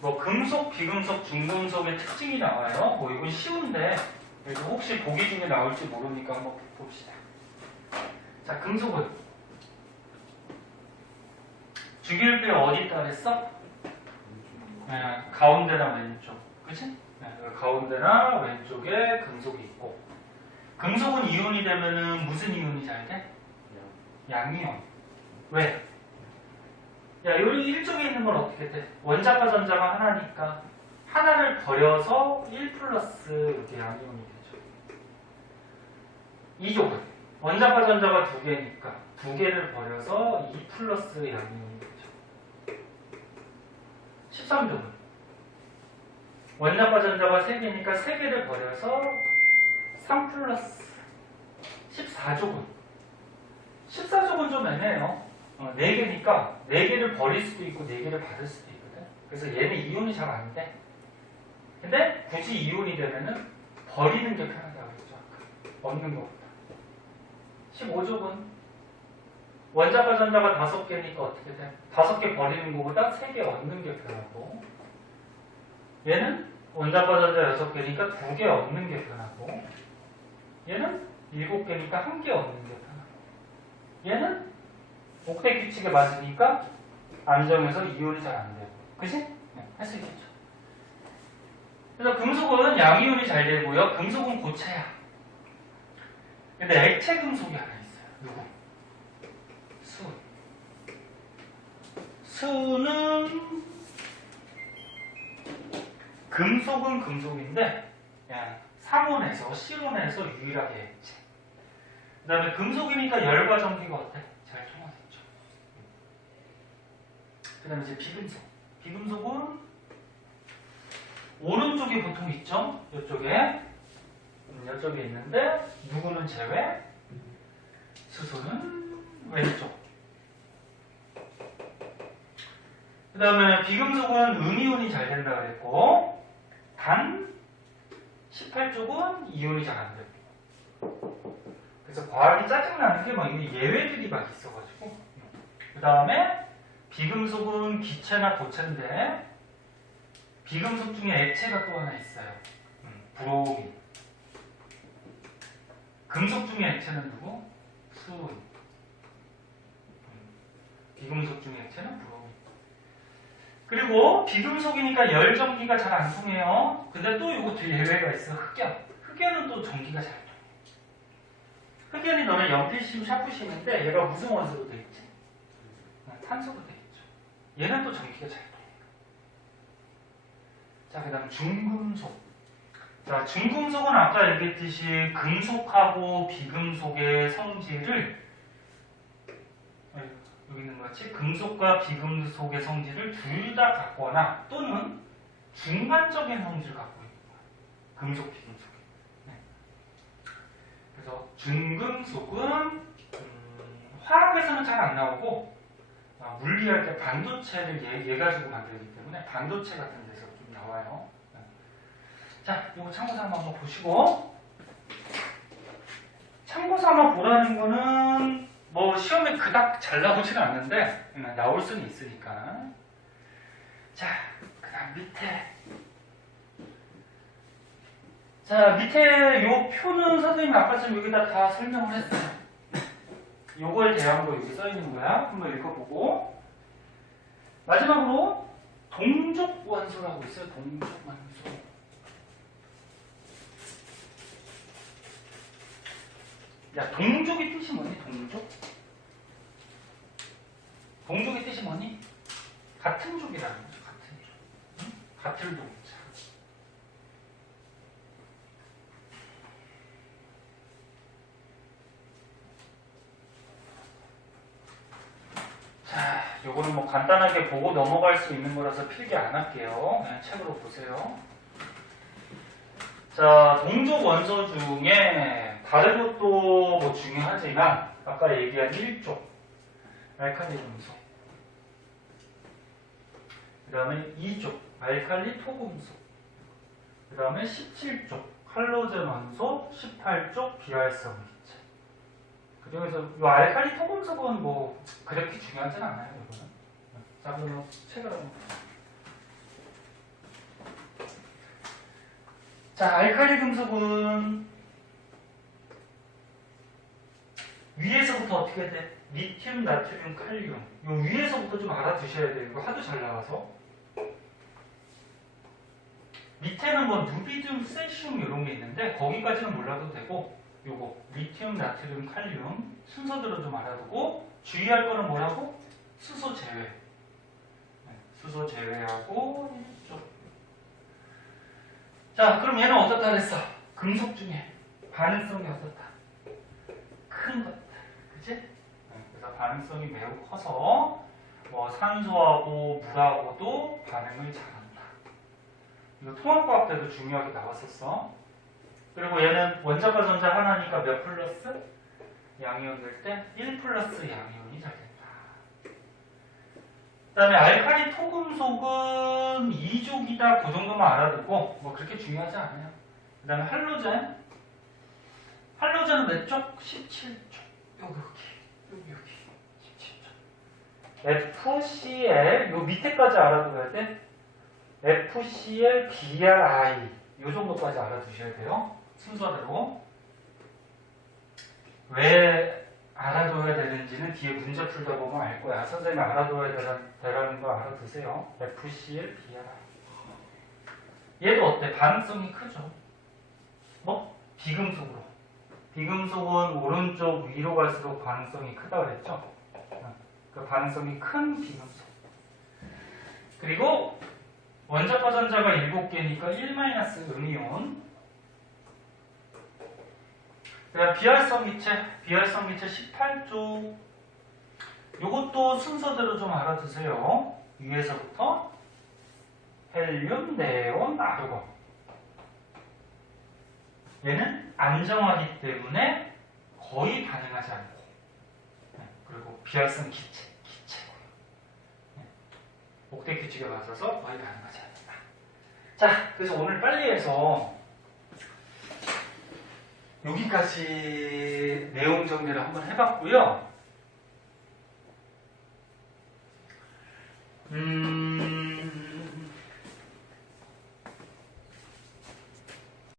뭐 금속, 비금속, 중금속의 특징이 나와요. 뭐 이건 쉬운데 그래서 혹시 보기 중에 나올지 모르니까 한번 봅시다. 자, 금속은 주기율표에 어디 있다 그랬어? 네, 가운데나 왼쪽, 그치? 네, 가운데나 왼쪽에 금속이 있고, 금속은 이온이 되면은 무슨 이온이 잘 돼? 양이온. 왜? 야, 여기 1쪽에 있는 건 어떻게 돼? 원자과 전자가 하나니까 하나를 버려서 1 플러스 이렇게 양이온이 되죠. 2쪽은 원자과 전자가 2개니까 2개를 버려서 2 플러스 양이온이 되죠. 13쪽은 원자과 전자가 3개니까 3개를 버려서 3 플러스. 14쪽은 좀 애매해요. 4개니까 4개를 버릴 수도 있고 4개를 받을 수도 있거든. 그래서 얘는 이온이 잘 안 돼. 근데 굳이 이온이 되면은 버리는 게 편하다고 했죠. 얻는 것보다. 15쪽은 원자과 전자가 5개니까 어떻게 돼? 5개 버리는 것보다 3개 얻는 게 편하고, 얘는 원자과 전자 6개니까 2개 얻는 게 편하고, 얘는 7개니까 1개 얻는 게 편하고, 얘는 옥텟 규칙에 맞으니까 안정해서 이온이 잘 안 되고. 그치? 네, 할 수 있겠죠. 그래서 금속은 양이온이 잘 되고요. 금속은 고체야. 근데 액체 금속이 하나 있어요. 누구? 수. 수는 금속은 금속인데 그냥 상온에서 실온에서 유일하게 액체. 그 다음에 금속이니까 열과 전기가 어때? 잘 통하겠죠. 그 다음에 이제 비금속. 비금속은 오른쪽에 보통 있죠? 이쪽에. 이쪽에 있는데 누구는 제외? 수소는 왼쪽. 그 다음에 비금속은 음이온이 잘 된다 그랬고, 단 18쪽은 이온이 잘 안 되고. 그래서 과학이 짜증나는 게 막 예외들이 막 있어가지고. 그 다음에 비금속은 기체나 고체인데 비금속 중에 액체가 또 하나 있어요. 브로민. 금속 중에 액체는 누구? 수소인. 비금속 중에 액체는 브로민. 그리고 비금속이니까 열 전기가 잘 안 통해요. 근데 또 이것도 예외가 있어. 흑연. 흑연은 또 전기가 잘 통해. 흑연이 너네 연필심, 샤프심인데 얘가 무슨 원소로 돼 있지? 탄소로 돼 있죠. 얘는 또 전기가 잘 통해. 자, 그 다음 중금속. 자, 중금속은 아까 얘기했듯이 금속하고 비금속의 성질을 여기 있는 것 같이 금속과 비금속의 성질을 둘 다 갖거나 또는 중간적인 성질을 갖고 있는 거야. 금속, 비금속이. 네. 그래서 중금속은 화학에서는 잘 안 나오고 물리할 때 반도체를 얘 가지고 만들기 때문에 반도체 같은 데서 좀 나와요. 네. 자, 이거 참고삼아 한번 보시고 참고삼아 보라는 거는 뭐 시험에 그닥 잘 나오지는 않는데 나올 수는 있으니까. 자, 그 다음 밑에. 자, 밑에 요 표는 선생님이 아까 좀 여기다 다 설명을 했어요. 요거에 대한 거 여기 써있는 거야. 한번 읽어보고. 마지막으로 동족 원소라고 있어요. 동족 원소. 야, 동족의 뜻이 뭐니? 동족? 동족의 뜻이 뭐니? 같은 족이라는 거죠. 같은 족. 응? 같은 동자. 자, 요거는 뭐 간단하게 보고 넘어갈 수 있는 거라서 필기 안 할게요. 그냥 책으로 보세요. 자, 동족 원소 중에 다른 것도 뭐 중요하지만 아까 얘기한 1족 알칼리 금속, 그 다음에 2족 알칼리 토금속, 그 다음에 17족 할로젠 원소, 18족 비활성 기체. 그중에서 이 알칼리 토금속은 뭐 그렇게 중요하진 않아요. 이거는. 자, 그러면 책을 한번 보세요. 자, 알칼리 금속은 위에서부터 어떻게 돼? 리튬, 나트륨, 칼륨. 요 위에서부터 좀 알아두셔야 돼요. 이거 하도 잘 나와서. 밑에는 뭐 누비듐, 세슘 이런 게 있는데 거기까지는 몰라도 되고 요거 리튬, 나트륨, 칼륨 순서대로 좀 알아두고 주의할 거는 뭐라고? 수소 제외. 네, 수소 제외하고 이쪽. 자, 그럼 얘는 어떻다 그랬어? 금속 중에 반응성이 어떻다? 큰 것들, 그치? 그래서 반응성이 매우 커서 뭐 산소하고 물하고도 반응을 잘한다. 이거 통합과학 때도 중요하게 나왔었어. 그리고 얘는 원자과 전자 하나니까 몇 플러스? 양이온 될 때 1 플러스 양이온이 잘 된다. 그 다음에 알칼리 토금속은 2족이다. 그 정도만 알아두고 뭐 그렇게 중요하지 않아요. 그 다음에 할로젠. 할로젠은 몇 쪽? 17쪽. 여기 17쪽. FCl 요 밑에까지 알아둬야 돼. FCl, BRI 요 정도까지 알아두셔야 돼요. 순서대로. 왜 알아둬야 되는지는 뒤에 문제 풀다 보면 알 거야. 선생님이 알아둬야 되라는 거 알아두세요. FCl, BRI. 얘도 어때? 반응성이 크죠? 뭐? 비금속으로. 비금속은 오른쪽 위로 갈수록 반응성이 크다 그랬죠? 그 반응성이 큰 비금속. 그리고 원자과 전자가 7개니까 1-음이온. 그다음 비활성 기체 18쪽. 요것도 순서대로 좀 알아두세요. 위에서부터 헬륨, 네온, 아르곤. 얘는 안정하기 때문에 거의 반응하지 않고. 그리고 비활성 기체고요. 목대 규칙에 맞춰서 거의 반응하지 않는다. 자, 그래서 오늘 빨리 해서 여기까지 내용 정리를 한번 해봤고요.